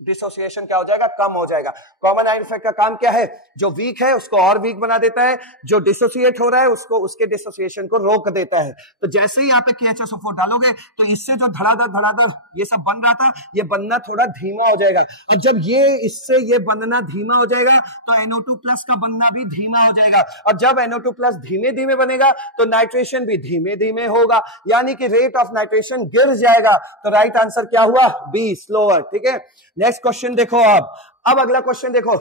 डिसोसिएशन क्या हो जाएगा, कम हो जाएगा। कॉमन आयन इफेक्ट का काम क्या है, जो वीक है उसको और वीक बना देता है, जो डिसोसिएट हो रहा है उसको उसके डिसोसिएशन को रोक देता है। तो जैसे ही यहाँ पे KHSO4 डालोगे तो इससे जो धड़ाधड़ ये सब बन रहा था, ये बनना थोड़ा धीमा हो जाएगा। और जब ये बनना धीमा हो जाएगा तो NO2+ का बनना भी धीमा हो जाएगा। और जब NO2+ धीमे धीमे बनेगा तो नाइट्रेशन भी धीमे धीमे होगा, यानी कि रेट ऑफ नाइट्रेशन गिर जाएगा। तो राइट आंसर क्या हुआ, बी, स्लोअर, ठीक है। नेक्स्ट क्वेश्चन देखो। अब अगला क्वेश्चन देखो,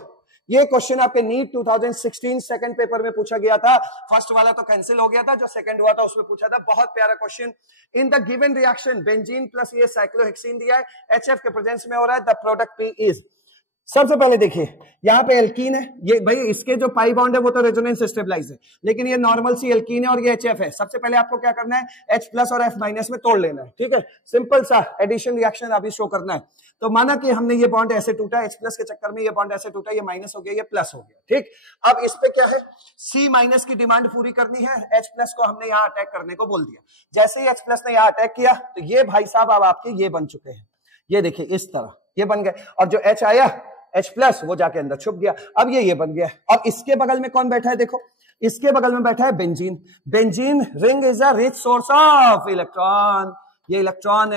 ये क्वेश्चन आपके नीट 2016 सेकंड पेपर में पूछा गया था। फर्स्ट वाला तो कैंसिल हो गया था, जो सेकंड हुआ था उसमें पूछा था। बहुत प्यारा question. In the given reaction benzene plus ये साइक्लोहेक्सीन दिया है, HF के प्रेजेंस में हो रहा है, द प्रोडक्ट P इज। सबसे पहले देखिए यहाँ पे एल्कीन है, ये भाई इसके जो पाई बॉन्ड है वो तो रेजोनेंस स्टेबलाइज है, लेकिन ये नॉर्मल सी एल्कीन है और ये HF है। सबसे पहले आपको क्या करना है, H+ और F- में तोड़ लेना है, ठीक है। सिंपल सा एडिशन रिएक्शन अभी शो करना है। तो माना कि हमने ये बॉन्ड ऐसे टूटा, H+ के चक्कर में ये बॉन्ड ऐसे टूटा, ये माइनस हो गया, ये प्लस हो गया, ठीक। अब इस पे क्या है, C- की डिमांड पूरी करनी है, H+ को हमने यहाँ अटैक करने को बोल दिया। जैसे ही H+ ने यहाँ अटैक किया तो ये भाई साहब अब आपके ये बन चुके हैं, ये देखिए इस तरह ये बन गए, और जो H आया H+ वो जाके अंदर छुप गया। अब ये बन गया। और इसके बगल में कौन बैठा है, देखो इसके बगल में बैठा है benzene. Benzene ring is a rich source of electron, ये इलेक्ट्रॉन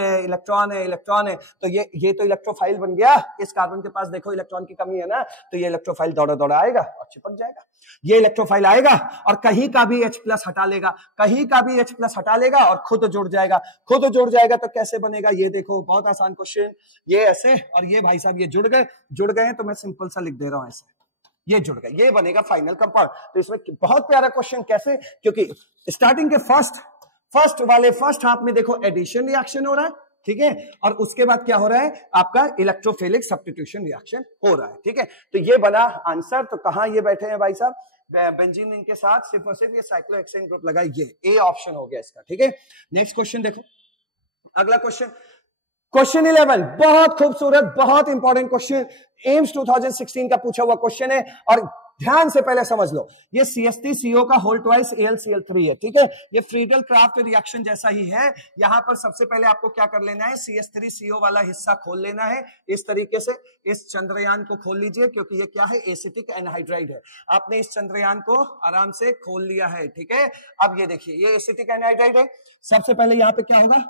है, तो ये तो इलेक्ट्रोफाइल बन गया। इस कार्बन के पास देखो इलेक्ट्रॉन की कमी है ना, तो ये इलेक्ट्रोफाइल दौड़ा आएगा और चिपक जाएगा। ये इलेक्ट्रोफाइल आएगा और कहीं का भी H+ हटा लेगा, कहीं का भी H+ हटा लेगा और खुद जुड़ जाएगा। खुद जुड़ जाएगा तो कैसे बनेगा, ये देखो बहुत आसान क्वेश्चन। ये ऐसे और ये भाई साहब ये जुड़ गए हैं, तो मैं सिंपल सा लिख दे रहा हूं ऐसे, ये जुड़ गए, ये बनेगा फाइनल कंपाउंड। तो इसमें बहुत प्यारा क्वेश्चन, कैसे, क्योंकि स्टार्टिंग के फर्स्ट हाफ में देखो एडिशन रिएक्शन हो रहा है, ठीक है, और उसके बाद क्या हो रहा है, आपका इलेक्ट्रोफिलिक सब्स्टिट्यूशन रिएक्शन हो रहा है, ठीक है। तो ये बना आंसर। तो कहां ये बैठे हैं भाई साहब, बेंजीन इनके साथ सिर्फ और सिर्फ ये साइक्लोहेक्सेन ग्रुप लगा, ये ए ऑप्शन हो गया इसका, ठीक है। नेक्स्ट क्वेश्चन देखो, अगला क्वेश्चन 11, बहुत खूबसूरत, बहुत इंपॉर्टेंट क्वेश्चन, एम्स 2016 का पूछा हुआ क्वेश्चन है। और ध्यान से पहले समझ लो, ये CH3CO का होल ट्वाइस AlCl3 है, ठीक है। ये फ्रीडल क्राफ्ट रिएक्शन जैसा ही है। यहां पर सबसे पहले आपको क्या कर लेना है, CH3CO वाला हिस्सा खोल लेना है इस तरीके से। इस चंद्रयान को खोल लीजिए, क्योंकि ये क्या है, एसिटिक एनहाइड्राइड है। आपने इस चंद्रयान को आराम से खोल लिया है, ठीक है। अब ये देखिए, ये एसिटिक एनहाइड्राइड है। सबसे पहले यहां पे क्या होगा,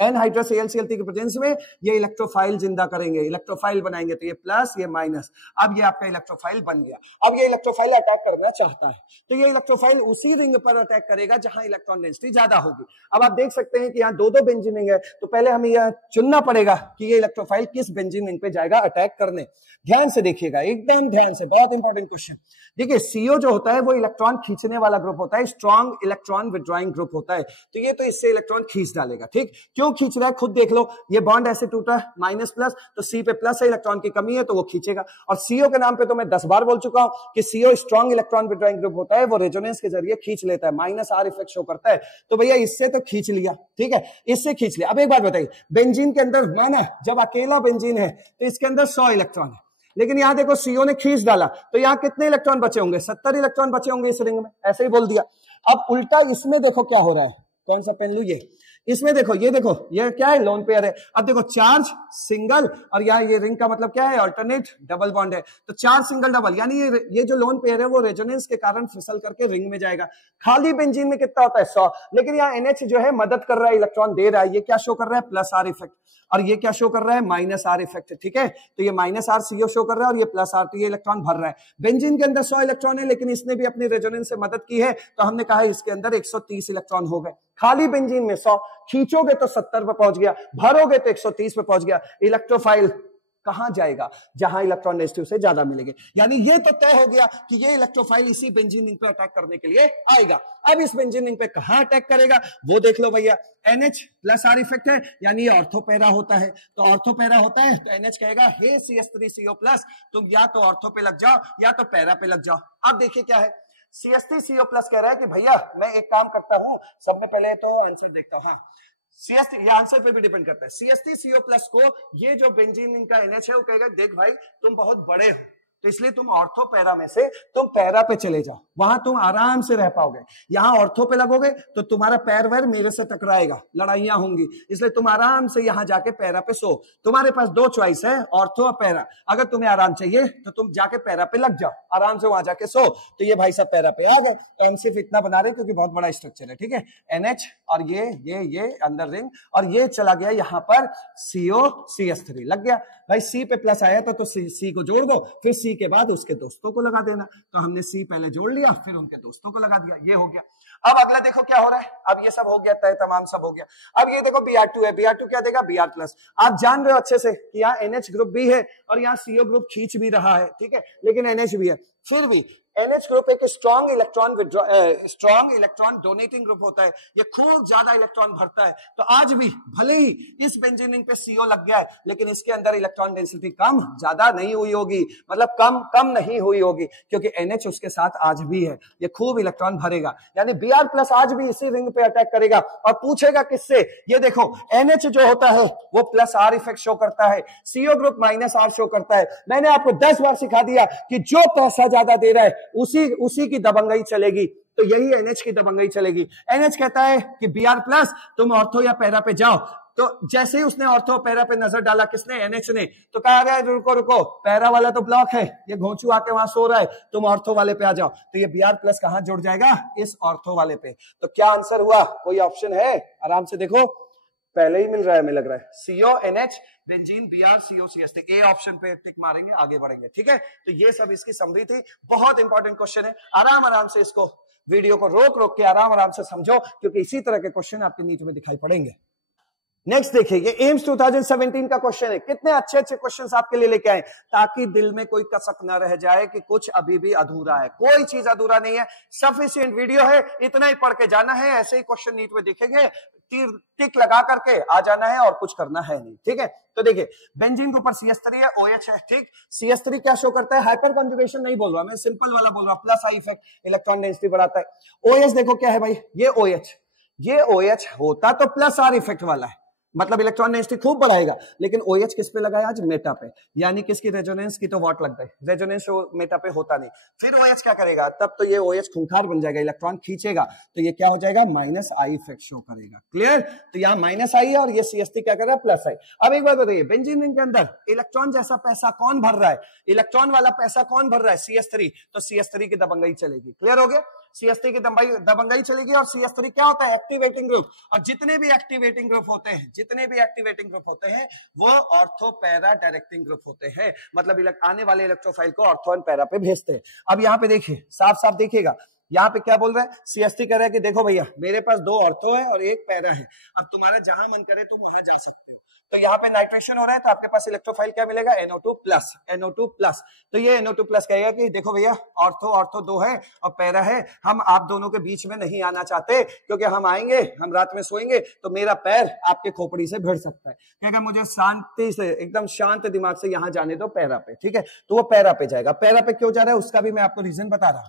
एनहाइड्रस AlCl3 की प्रेजेंस में ये इलेक्ट्रोफाइल जिंदा करेंगे, इलेक्ट्रोफाइल बनाएंगे, तो ये प्लस ये माइनस। अब ये आपका इलेक्ट्रोफाइल बन गया। अब ये इलेक्ट्रोफाइल अटैक करना चाहता है, तो ये इलेक्ट्रोफाइल उसी रिंग पर अटैक करेगा जहां इलेक्ट्रॉन डेंसिटी ज्यादा होगी। अब आप देख सकते हैं कि यहाँ दो बेंजीन रिंग है, तो पहले हमें यह चुनना पड़ेगा कि ये इलेक्ट्रोफाइल किस बेंजीन रिंग पे जाएगा अटैक करने। ध्यान से देखिएगा, एकदम ध्यान से, बहुत इंपॉर्टेंट क्वेश्चन। देखिए, CO जो होता है वो इलेक्ट्रॉन खींचने वाला ग्रुप होता है, स्ट्रॉन्ग इलेक्ट्रॉन विड्रॉइंग ग्रुप होता है। तो ये तो इससे इलेक्ट्रॉन खींच डालेगा, ठीक। क्यों खींच रहा है खुद देख लो, ये बॉन्ड ऐसे टूटा माइनस प्लस, तो C पे प्लस है, इलेक्ट्रॉन की कमी है तो वो खींचेगा। और CO के नाम पे तो मैं 10 बार बोल चुका हूं कि CO strong electron withdrawing group होता है, वो रेजोनेंस के जरिए खींच लेता है, -R इफेक्ट शो करता है। तो भैया इससे तो खींच लिया, ठीक है, इससे खींच लिया। अब एक बात बताइए, बेंजीन के अंदर माना जब अकेला बेंजीन है तो इसके अंदर 100 इलेक्ट्रॉन है, लेकिन यहां देखो CO ने खींच डाला, तो यहां कितने इलेक्ट्रॉन बचे होंगे, 70 इलेक्ट्रॉन बचे होंगे इस रिंग में, ऐसे ही बोल दिया। अब उल्टा इसमें देखो क्या हो रहा है, कौन सा पेन लू, ये इसमें देखो, ये देखो, ये क्या है, लोन पेयर है। अब देखो, चार्ज सिंगल, और यहाँ ये रिंग का मतलब क्या है, अल्टरनेट डबल बॉन्ड है, तो चार्ज सिंगल डबल, यानी ये जो लोन पेयर है वो रेजोनेंस के कारण फिसल करके रिंग में जाएगा। खाली बेंजीन में कितना होता है, 100, लेकिन यहाँ NH जो है मदद कर रहा है, इलेक्ट्रॉन दे रहा है। ये क्या शो कर रहा है, +R इफेक्ट, और ये क्या शो कर रहा है, -R इफेक्ट, ठीक है। तो ये -R CO शो कर रहा है और ये +R, तो ये इलेक्ट्रॉन भर रहा है। बेंजीन के अंदर 100 इलेक्ट्रॉन है, लेकिन इसने भी अपनी रेजोनेंस से मदद की है, तो हमने कहा इसके अंदर 130 इलेक्ट्रॉन हो गए। खाली बेंजीन में 100, खींचोगे तो 70 पे पहुंच गया, भरोगे तो 130 पे पहुंच गया। इलेक्ट्रोफाइल कहां जाएगा, जहां इलेक्ट्रॉन नेगेटिव से ज्यादा मिलेंगे। यानी ये तो तय हो गया कि ये इलेक्ट्रोफाइल इसी बेंजीन रिंग पे अटैक करने के लिए आएगा। अब इस बेंजीन रिंग पे कहां अटैक करेगा वो देख लो भैया। NH +R इफेक्ट है, यानी ये ऑर्थोपैरा होता है, तो ऑर्थोपैरा होता है तो NH कहेगा हे CH3CO+, तुम या तो ऑर्थो पे लग जाओ या तो पैरा पे लग जाओ। अब देखिए क्या है, CH3CO+ कह रहा है कि भैया मैं एक काम करता हूं, सब में पहले तो आंसर देखता हूं। हाँ, CH3, ये आंसर पे भी डिपेंड करता है। CH3CO+ को ये जो बेंजीन रिंग का NH है वो कहेगा देख भाई तुम बहुत बड़े हो, तो इसलिए तुम ऑर्थो पैरा में से तुम पैरा पे चले जाओ, वहां तुम आराम से रह पाओगे। यहां ऑर्थो पे लगोगे तो तुम्हारा पैर वैर मेरे से टकराएगा, लड़ाइयां होंगी, इसलिए तुम आराम से यहां जाके पैरा पे सो। तुम्हारे पास 2 चॉइस है, ऑर्थो और पैरा। अगर तुम्हें आराम चाहिए तो तुम जाके पैरा पे लग जाओ, आराम से वहां जाके सो। तो ये भाई साहब पैरा पे आ गए, तो हम सिर्फ इतना बना रहे क्योंकि बहुत बड़ा स्ट्रक्चर है, ठीक है। NH और ये अंदर रिंग, और ये चला गया यहां पर CO CH3 लग गया। भाई C पे प्लस आया तो C को जोड़ दो, फिर C के बाद उसके दोस्तों को लगा देना। तो हमने C पहले जोड़ लिया, फिर उनके दोस्तों को लगा दिया, ये हो गया। अब अगला देखो क्या हो रहा है, अब ये सब हो गया, तय तमाम सब हो गया। अब ये देखो Br2 है, Br2 क्या देगा, Br+। आप जान रहे हो अच्छे से कि यहाँ NH ग्रुप भी है और यहाँ CO ग्रुप खींच भी रहा है, ठीक है, लेकिन NH भी है। फिर भी NH ग्रुप एक स्ट्रॉन्ग इलेक्ट्रॉन डोनेटिंग ग्रुप होता है, ये खूब ज्यादा इलेक्ट्रॉन भरता है। तो आज भी भले ही इस बेंजीन रिंग पे CO लग गया है, लेकिन इसके अंदर इलेक्ट्रॉन डेंसिटी कम ज्यादा नहीं हुई होगी, मतलब कम नहीं हुई होगी, क्योंकि NH उसके साथ आज भी है, ये खूब इलेक्ट्रॉन भरेगा। यानी Br+ आज भी इसी रिंग पे अटैक करेगा और पूछेगा किससे। ये देखो NH जो होता है वो +R इफेक्ट शो करता है, CO ग्रुप -R शो करता है। मैंने आपको 10 बार सिखा दिया कि जो पैसा ज्यादा दे रहा है उसी की दबंगई चलेगी, तो यही NH की दबंगई चलेगी। NH कहता है कि Br+ तुम ऑर्थो या पैरा पे जाओ, तो जैसे ही उसने ऑर्थो पैरा पे नजर डाला, किसने, NH ने, तो कहा रहा है रुको पैरा वाला तो ब्लॉक है, ये घोंचू आके वहां सो रहा है, तुम ऑर्थो वाले पे आ जाओ। तो ये Br+ कहां जुड़ जाएगा, इस ऑर्थो वाले पे। तो क्या आंसर हुआ, कोई ऑप्शन है, आराम से देखो, पहले ही मिल रहा है, हमें लग रहा है CO NH benzene Br CO CH3, A option पे टिक मारेंगे, आगे बढ़ेंगे, ठीक है। तो ये सब इसकी समरी थी, बहुत इंपॉर्टेंट क्वेश्चन है, आराम से इसको वीडियो को रोक के आराम से समझो, क्योंकि इसी तरह के क्वेश्चन आपके नीट में दिखाई पड़ेंगे। नेक्स्ट देखिए, ये एम्स 2017 का क्वेश्चन है। कितने अच्छे क्वेश्चंस आपके लिए लेके आए, ताकि दिल में कोई कसक ना रह जाए कि कुछ अभी भी अधूरा है। कोई चीज अधूरा नहीं है, सफिशिएंट वीडियो है, इतना ही पढ़ के जाना है। ऐसे ही क्वेश्चन नीट में दिखेंगे, टिक लगा करके आ जाना है और कुछ करना है नहीं, ठीक है। तो देखिए, बेंजीन के ऊपर CH3 है, OH है, ठीक। CH3 क्या शो करता है, हाइपर कॉन्जुगेशन नहीं बोल रहा मैं, सिंपल वाला बोल रहा, +I इफेक्ट, इलेक्ट्रॉन डेंसिटी बढ़ाता है। OH देखो क्या है भाई, ये OH होता तो +R इफेक्ट वाला है, मतलब इलेक्ट्रॉन डेंसिटी खूब बढ़ाएगा, लेकिन OH किस पे लगाया आज? मेटा पे, यानी किसकी? रेजोनेंस की, तो वॉट लगता है, रेजोनेंस मेटा पे होता नहीं। फिर OH क्या करेगा? तब तो ये OH खूंखार बन जाएगा, इलेक्ट्रॉन खींचेगा, तो ये क्या हो जाएगा? -I इफेक्ट शो करेगा। क्लियर? तो यहाँ -I है और ये CH3 क्या कर रहा है? +I। अब एक बात बताइए, बेंजीन रिंग के अंदर इलेक्ट्रॉन जैसा पैसा कौन भर रहा है? इलेक्ट्रॉन वाला पैसा कौन भर रहा है? CH3। तो CH3 की दबंगई चलेगी। क्लियर हो गया? CH3 की दबंगई चलेगी और CH3 क्या होता है? Activating group. और जितने भी एक्टिवेटिंग ग्रुप होते हैं वो ऑर्थो पैरा डायरेक्टिंग ग्रुप होते हैं, मतलब आने वाले इलेक्ट्रोफाइल को ऑर्थो एंड पैरा पे भेजते हैं। अब यहाँ पे देखिए, साफ साफ देखिएगा, यहाँ पे क्या बोल रहा है? CH3 कह रहा है कि देखो भैया, मेरे पास 2 ऑर्थो है और 1 पैरा है, अब तुम्हारा जहां मन करे तुम वहां जा सकते हो। तो यहाँ पे नाइट्रेशन हो रहा है, तो आपके पास इलेक्ट्रोफाइल क्या मिलेगा? NO2+। तो ये NO2+ कहेगा कि देखो भैया, ऑर्थो 2 है और पैरा है, हम आप दोनों के बीच में नहीं आना चाहते, क्योंकि हम आएंगे, हम रात में सोएंगे तो मेरा पैर आपके खोपड़ी से भिड़ सकता है, क्योंकि मुझे शांति से, एकदम शांत दिमाग से यहाँ जाने दो पैरा पे। ठीक है, तो वो पैरा पे जाएगा। पैरा पे क्यों जा रहा है उसका भी मैं आपको रीजन बता रहा हूं,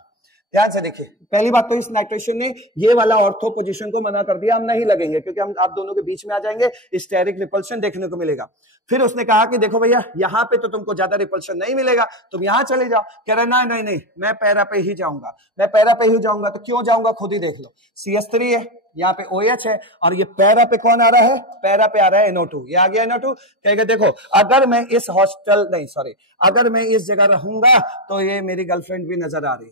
ध्यान से देखिए। पहली बात तो इस नाइट्रेशन ने ये वाला ऑर्थो पोजीशन को मना कर दिया, हम नहीं लगेंगे, क्योंकि हम आप दोनों के बीच में आ जाएंगे, स्टेरिक रिपल्शन देखने को मिलेगा। फिर उसने कहा कि देखो भैया, यहाँ पे तो तुमको ज्यादा रिपल्शन नहीं मिलेगा, तुम यहाँ चले जाओ। कह रहे नहीं, मैं पैरा पे ही जाऊंगा, तो क्यों जाऊंगा? खुद ही देख लो, CH3 है, यहाँ पे OH है, और ये पैरा पे कौन आ रहा है? पैरा पे आ रहा है NO2। ये आ गया NO2। कहेगा देखो, अगर मैं इस जगह रहूंगा तो ये मेरी गर्लफ्रेंड भी नजर आ रही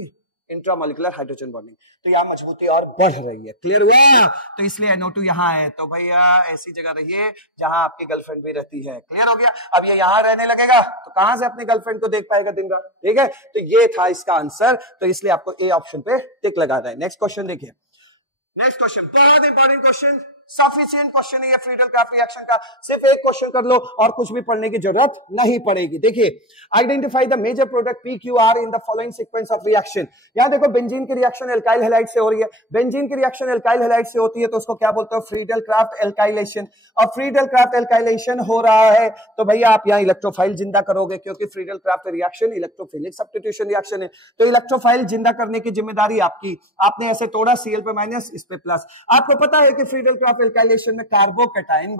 है, इंट्रामोलिकुलर हाइड्रोजन बॉन्डिंग, तो यहाँ मजबूती और बढ़ रही है। क्लियर हुआ? तो इसलिए NO2 यहाँ है, तो भैया ऐसी जगह रहिए जहां आपकी गर्लफ्रेंड भी रहती है। क्लियर हो गया? अब ये यहाँ रहने लगेगा तो कहां से अपनी गर्लफ्रेंड को देख पाएगा दिन रात? ठीक है, तो ये था इसका आंसर, तो इसलिए आपको A ऑप्शन पे टिक लगा रहा है। नेक्स्ट क्वेश्चन देखिए, नेक्स्ट क्वेश्चन बहुत इंपॉर्टेंट क्वेश्चन, सफिशिएंट क्वेश्चन है ये फ्रीडल क्राफ्ट रिएक्शन का। सिर्फ एक क्वेश्चन कर लो और कुछ भी पढ़ने की जरूरत नहीं पड़ेगी। देखिए, identify the major product PQR in the following sequence of reaction. यहां देखो, बेंजीन की रिएक्शन एल्काइल हैलाइड से हो रही है। बेंजीन की रिएक्शन एल्काइल हैलाइड से होती है तो उसको क्या बोलते हो? Friedel craft alkylation. और फ्रीडल क्राफ्ट एल्काइलेशन हो रहा है तो भैया आप यहाँ इलेक्ट्रोफाइल जिंदा करोगे, क्योंकि Friedel craft reaction electrophilic substitution reaction है, तो इलेक्ट्रोफाइल जिंदा करने की जिम्मेदारी आपकी। आपने ऐसे तोड़ा, Cl पे माइनस, इस पे प्लस। आपको पता है कि फ्रीडल क्राफ्ट एल्काइलेशन में कार्बोकैटायन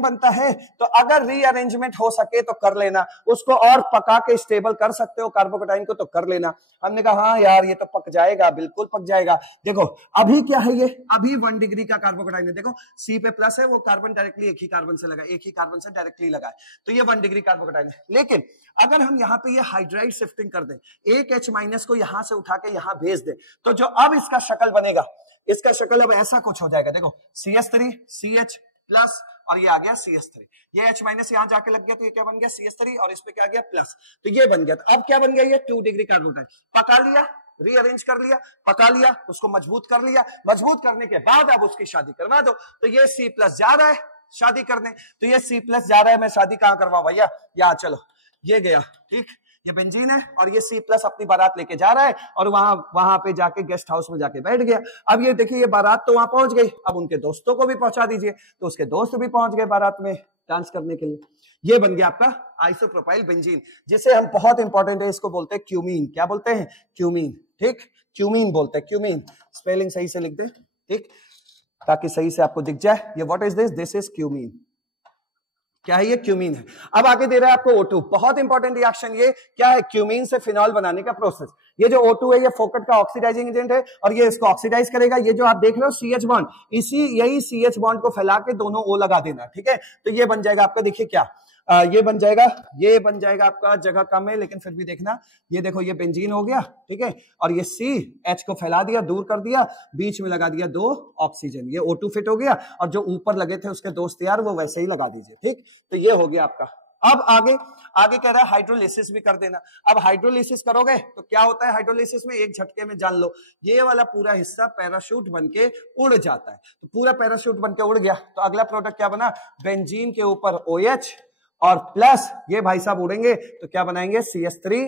बनता है, तो अगर रीअरेंजमेंट हो सके तो कर लेना, उसको और पका के स्टेबल कर सकते हो कार्बोकैटायन को, तो कर लेना। हमने कहा हाँ यार ये तो पक जाएगा, बिल्कुल पक जाएगा। देखो अभी क्या है, ये अभी 1 डिग्री का कार्बोकैटायन है। देखो C पे प्लस है, वो कार्बन डायरेक्टली एक ही कार्बन से डायरेक्टली लगा है, तो ये 1 डिग्री कार्बोकैटायन है। लेकिन अगर हम यहाँ पे ये हाइड्राइड शिफ्टिंग कर दें, एक H- को यहां से उठा के यहां भेज दे, तो जो अब इसका शक्ल बनेगा, इसका शक्ल अब ऐसा कुछ हो जाएगा। देखो CH3 CH प्लस और ये आ गया CH3, ये H- यहां जाके लग गया तो ये क्या बन गया? CH3, और इस पे क्या गया? प्लस, तो ये बन गया। तो अब क्या बन गया? ये 2 डिग्री कार्बोकैटायन। पका लिया, रीअरेंज कर लिया, पका लिया, उसको मजबूत कर लिया, मजबूत करने के बाद अब उसकी शादी करवा दो। तो ये C+ जा रहा है शादी करने, तो ये C+ जा रहा है, मैं शादी कहां करवाऊं भैया? यहाँ चलो, ये गया, ठीक, ये बेंजीन है और ये C+ अपनी बारात लेके जा रहा है और वहां पे जाके गेस्ट हाउस में जाके बैठ गया। अब ये देखिए, ये बारात तो वहां पहुंच गई, अब उनके दोस्तों को भी पहुंचा दीजिए, तो उसके दोस्त भी पहुंच गए बारात में डांस करने के लिए। ये बन गया आपका आइसोप्रोपाइल बेंजीन, जिसे हम, बहुत इंपॉर्टेंट है, इसको बोलते हैं क्यूमीन। क्या बोलते हैं? क्यूमीन। ठीक, क्यूमीन बोलते हैं, क्यूमीन। स्पेलिंग सही से लिख दे, ठीक, ताकि सही से आपको दिख जाए। ये what is this? This is cumene. क्या है? ये क्यूमीन है। अब आगे दे रहा है आपको O2, बहुत इंपॉर्टेंट रिएक्शन। ये क्या है? क्यूमीन से फिनॉल बनाने का प्रोसेस। ये जो O2 है, ये फोकट का ऑक्सीडाइजिंग एजेंट है और ये इसको ऑक्सीडाइज करेगा। ये जो आप देख रहे हो CH बॉन्ड, यही CH बॉन्ड को फैला के दोनों O लगा देना, ठीक है। तो ये बन जाएगा आपका, देखिए क्या ये बन जाएगा आपका, जगह कम है लेकिन फिर भी देखना, ये देखो, ये बेंजीन हो गया, ठीक है, और ये CH को फैला दिया, दूर कर दिया, बीच में लगा दिया 2 ऑक्सीजन, ये O2 फिट हो गया, और जो ऊपर लगे थे उसके दोस्त यार, वो वैसे ही लगा दीजिए, ठीक। तो ये हो गया आपका। अब आगे कह रहा है हाइड्रोलिसिस भी कर देना। अब हाइड्रोलिसिस करोगे तो क्या होता है? हाइड्रोलिसिस में एक झटके में जान लो, ये वाला पूरा हिस्सा पैराशूट बनके उड़ जाता है। तो पूरा पैराशूट बनके उड़ गया, तो अगला प्रोडक्ट क्या बना? बेंजीन के ऊपर OH और प्लस ये भाई साहब उड़ेंगे तो क्या बनाएंगे? CH3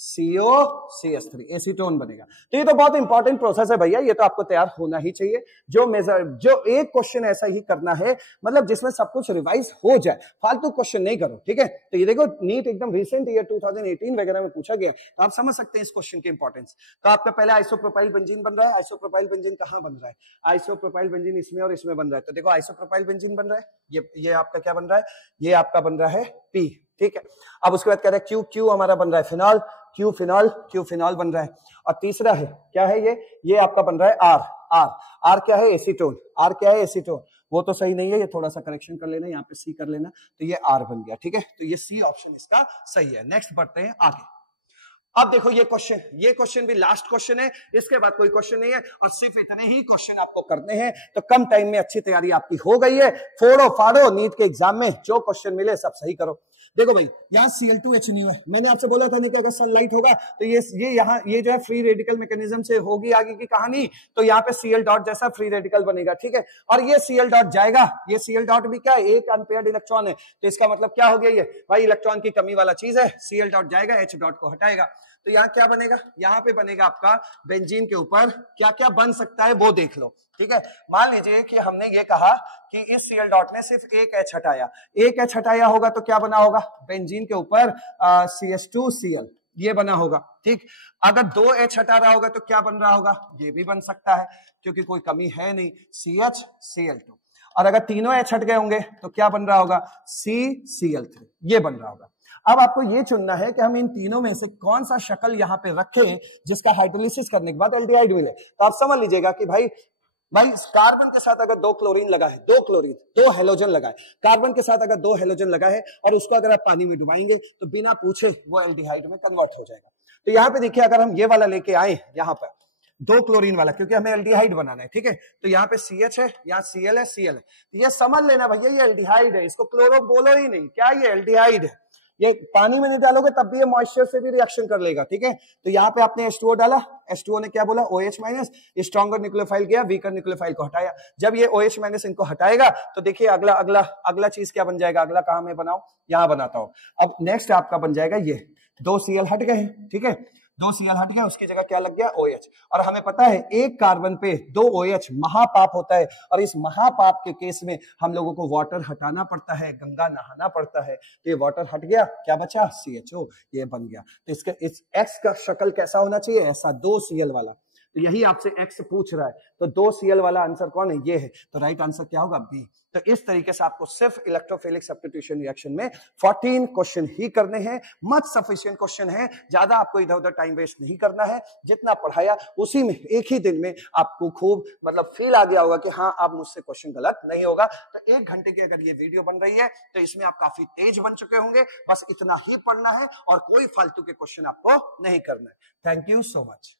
COCH3 एसीटोन बनेगा। तो ये तो बहुत इंपॉर्टेंट प्रोसेस है भैया, ये तो आपको तैयार होना ही चाहिए। जो एक क्वेश्चन ऐसा ही करना है, मतलब जिसमें सब कुछ रिवाइज हो जाए, फालतू क्वेश्चन नहीं करो, ठीक है। तो ये देखो नीट एकदम रिसेंट ईयर 2018 वगैरह में पूछा गया, तो आप समझ सकते हैं इस क्वेश्चन की इंपॉर्टेंस। तो आपका पहले आइसोप्रोपाइल बेंजीन बन रहा है। आइसोप्रोपाइल बेंजीन कहां बन रहा है? आइसोप्रोपाइल बेंजीन इसमें और इसमें बन रहा है। तो देखो आइसोप्रोपाइल बेंजीन बन रहा है, ये आपका क्या बन रहा है? ये आपका बन रहा है P, ठीक है। अब उसके बाद कह रहा है क्यू हमारा बन रहा है फिनॉल, क्यू फिनॉल बन रहा है। और तीसरा है क्या है? ये आपका बन रहा है आर क्या है? एसीटोन। आर क्या है? एसीटोन। वो तो सही नहीं है, ये थोड़ा सा करेक्शन कर लेना, यहाँ पे सी कर लेना, तो ये आर बन गया, ठीक है। तो ये सी ऑप्शन इसका सही है। नेक्स्ट बढ़ते हैं आगे। अब देखो ये क्वेश्चन भी लास्ट क्वेश्चन है, इसके बाद कोई क्वेश्चन नहीं है और सिर्फ इतने ही क्वेश्चन आपको करने हैं। तो कम टाइम में अच्छी तैयारी आपकी हो गई है। फोड़ो फाड़ो, नीट के एग्जाम में जो क्वेश्चन मिले सब सही करो। देखो भाई यहाँ Cl2H है, मैंने आपसे बोला था नहीं कि अगर सनलाइट होगा तो ये जो है फ्री रेडिकल मैकेनिज्म से होगी आगे की कहानी। तो यहाँ पे Cl डॉट जैसा फ्री रेडिकल बनेगा, ठीक है। और ये Cl डॉट जाएगा, ये Cl डॉट भी क्या है? एक अनपेयर्ड इलेक्ट्रॉन है, तो इसका मतलब क्या हो गया? ये भाई इलेक्ट्रॉन की कमी वाला चीज है। Cl डॉट जाएगा, H डॉट को हटाएगा, तो यहाँ क्या बनेगा? यहाँ पे बनेगा आपका बेंजीन के ऊपर क्या क्या बन सकता है वो देख लो, ठीक है। मान लीजिए कि हमने ये कहा कि इस Cl डॉट ने सिर्फ एक H हटाया होगा, तो क्या बना होगा? बेंजीन के ऊपर CH2Cl ये बना होगा, ठीक। अगर 2 H हटा रहा होगा तो क्या बन रहा होगा? ये भी बन सकता है, क्योंकि कोई कमी है नहीं, CH Cl2। और अगर तीनों H हट गए होंगे तो क्या बन रहा होगा? CCl3 ये बन रहा होगा। अब आपको ये चुनना है कि हम इन तीनों में से कौन सा शक्ल यहां पे रखें जिसका हाइड्रोलिसिस करने के बाद एल्डिहाइड मिले। तो आप समझ लीजिएगा कि भाई कार्बन के साथ अगर 2 क्लोरीन लगा है, 2 हेलोजन लगा है, कार्बन के साथ अगर 2 हेलोजन लगा है और उसको अगर आप पानी में डुबाएंगे तो बिना पूछे वो एल्डिहाइड में कन्वर्ट हो जाएगा। तो यहाँ पे देखिए, अगर हम ये वाला लेके आए यहाँ पर 2 क्लोरीन वाला, क्योंकि हमें एल्डिहाइड बनाना है, ठीक है। तो यहाँ पे CH है, यहाँ Cl है, तो ये समझ लेना भैया ये एल्डिहाइड है, इसको क्लोरो बोलो ही नहीं, क्या ये एल्डिहाइड है। ये पानी में नहीं डालोगे तब भी ये मॉइस्चर से भी रिएक्शन कर लेगा, ठीक है। तो यहाँ पे आपने H2O डाला, H2O ने क्या बोला? OH माइनस, स्ट्रॉन्गर न्यूक्लियोफाइल किया, वीकर न्यूक्लियोफाइल को हटाया। जब ये OH माइनस इनको हटाएगा तो देखिए अगला चीज क्या बन जाएगा? अगला कहां में बनाओ? यहां बनाता हूं। अब नेक्स्ट आपका बन जाएगा ये 2 Cl हट गए, ठीक है। 2 Cl हट गया, उसकी जगह क्या लग गया? OH। और हमें पता है एक कार्बन पे 2 OH महापाप होता है, और इस महापाप के केस में हम लोगों को वाटर हटाना पड़ता है, गंगा नहाना पड़ता है। तो ये वाटर हट गया, क्या बचा? CHO, ये बन गया। तो इस X का शक्ल कैसा होना चाहिए? ऐसा 2 Cl वाला। तो यही आपसे X पूछ रहा है, तो 2 Cl वाला आंसर कौन है? ये है। तो राइट आंसर क्या होगा? B। तो इस तरीके से आपको सिर्फ इलेक्ट्रोफिलिक सब्स्टिट्यूशन रिएक्शन में 14 क्वेश्चन ही करने हैं। मच सफिशिएंट क्वेश्चन है, ज्यादा आपको इधर उधर टाइम वेस्ट नहीं करना है। जितना पढ़ाया उसी में एक ही दिन में आपको खूब मतलब फील आ गया होगा कि हाँ अब मुझसे क्वेश्चन गलत नहीं होगा। तो 1 घंटे की अगर ये वीडियो बन रही है तो इसमें आप काफी तेज बन चुके होंगे। बस इतना ही पढ़ना है और कोई फालतू के क्वेश्चन आपको नहीं करना है। Thank you so much.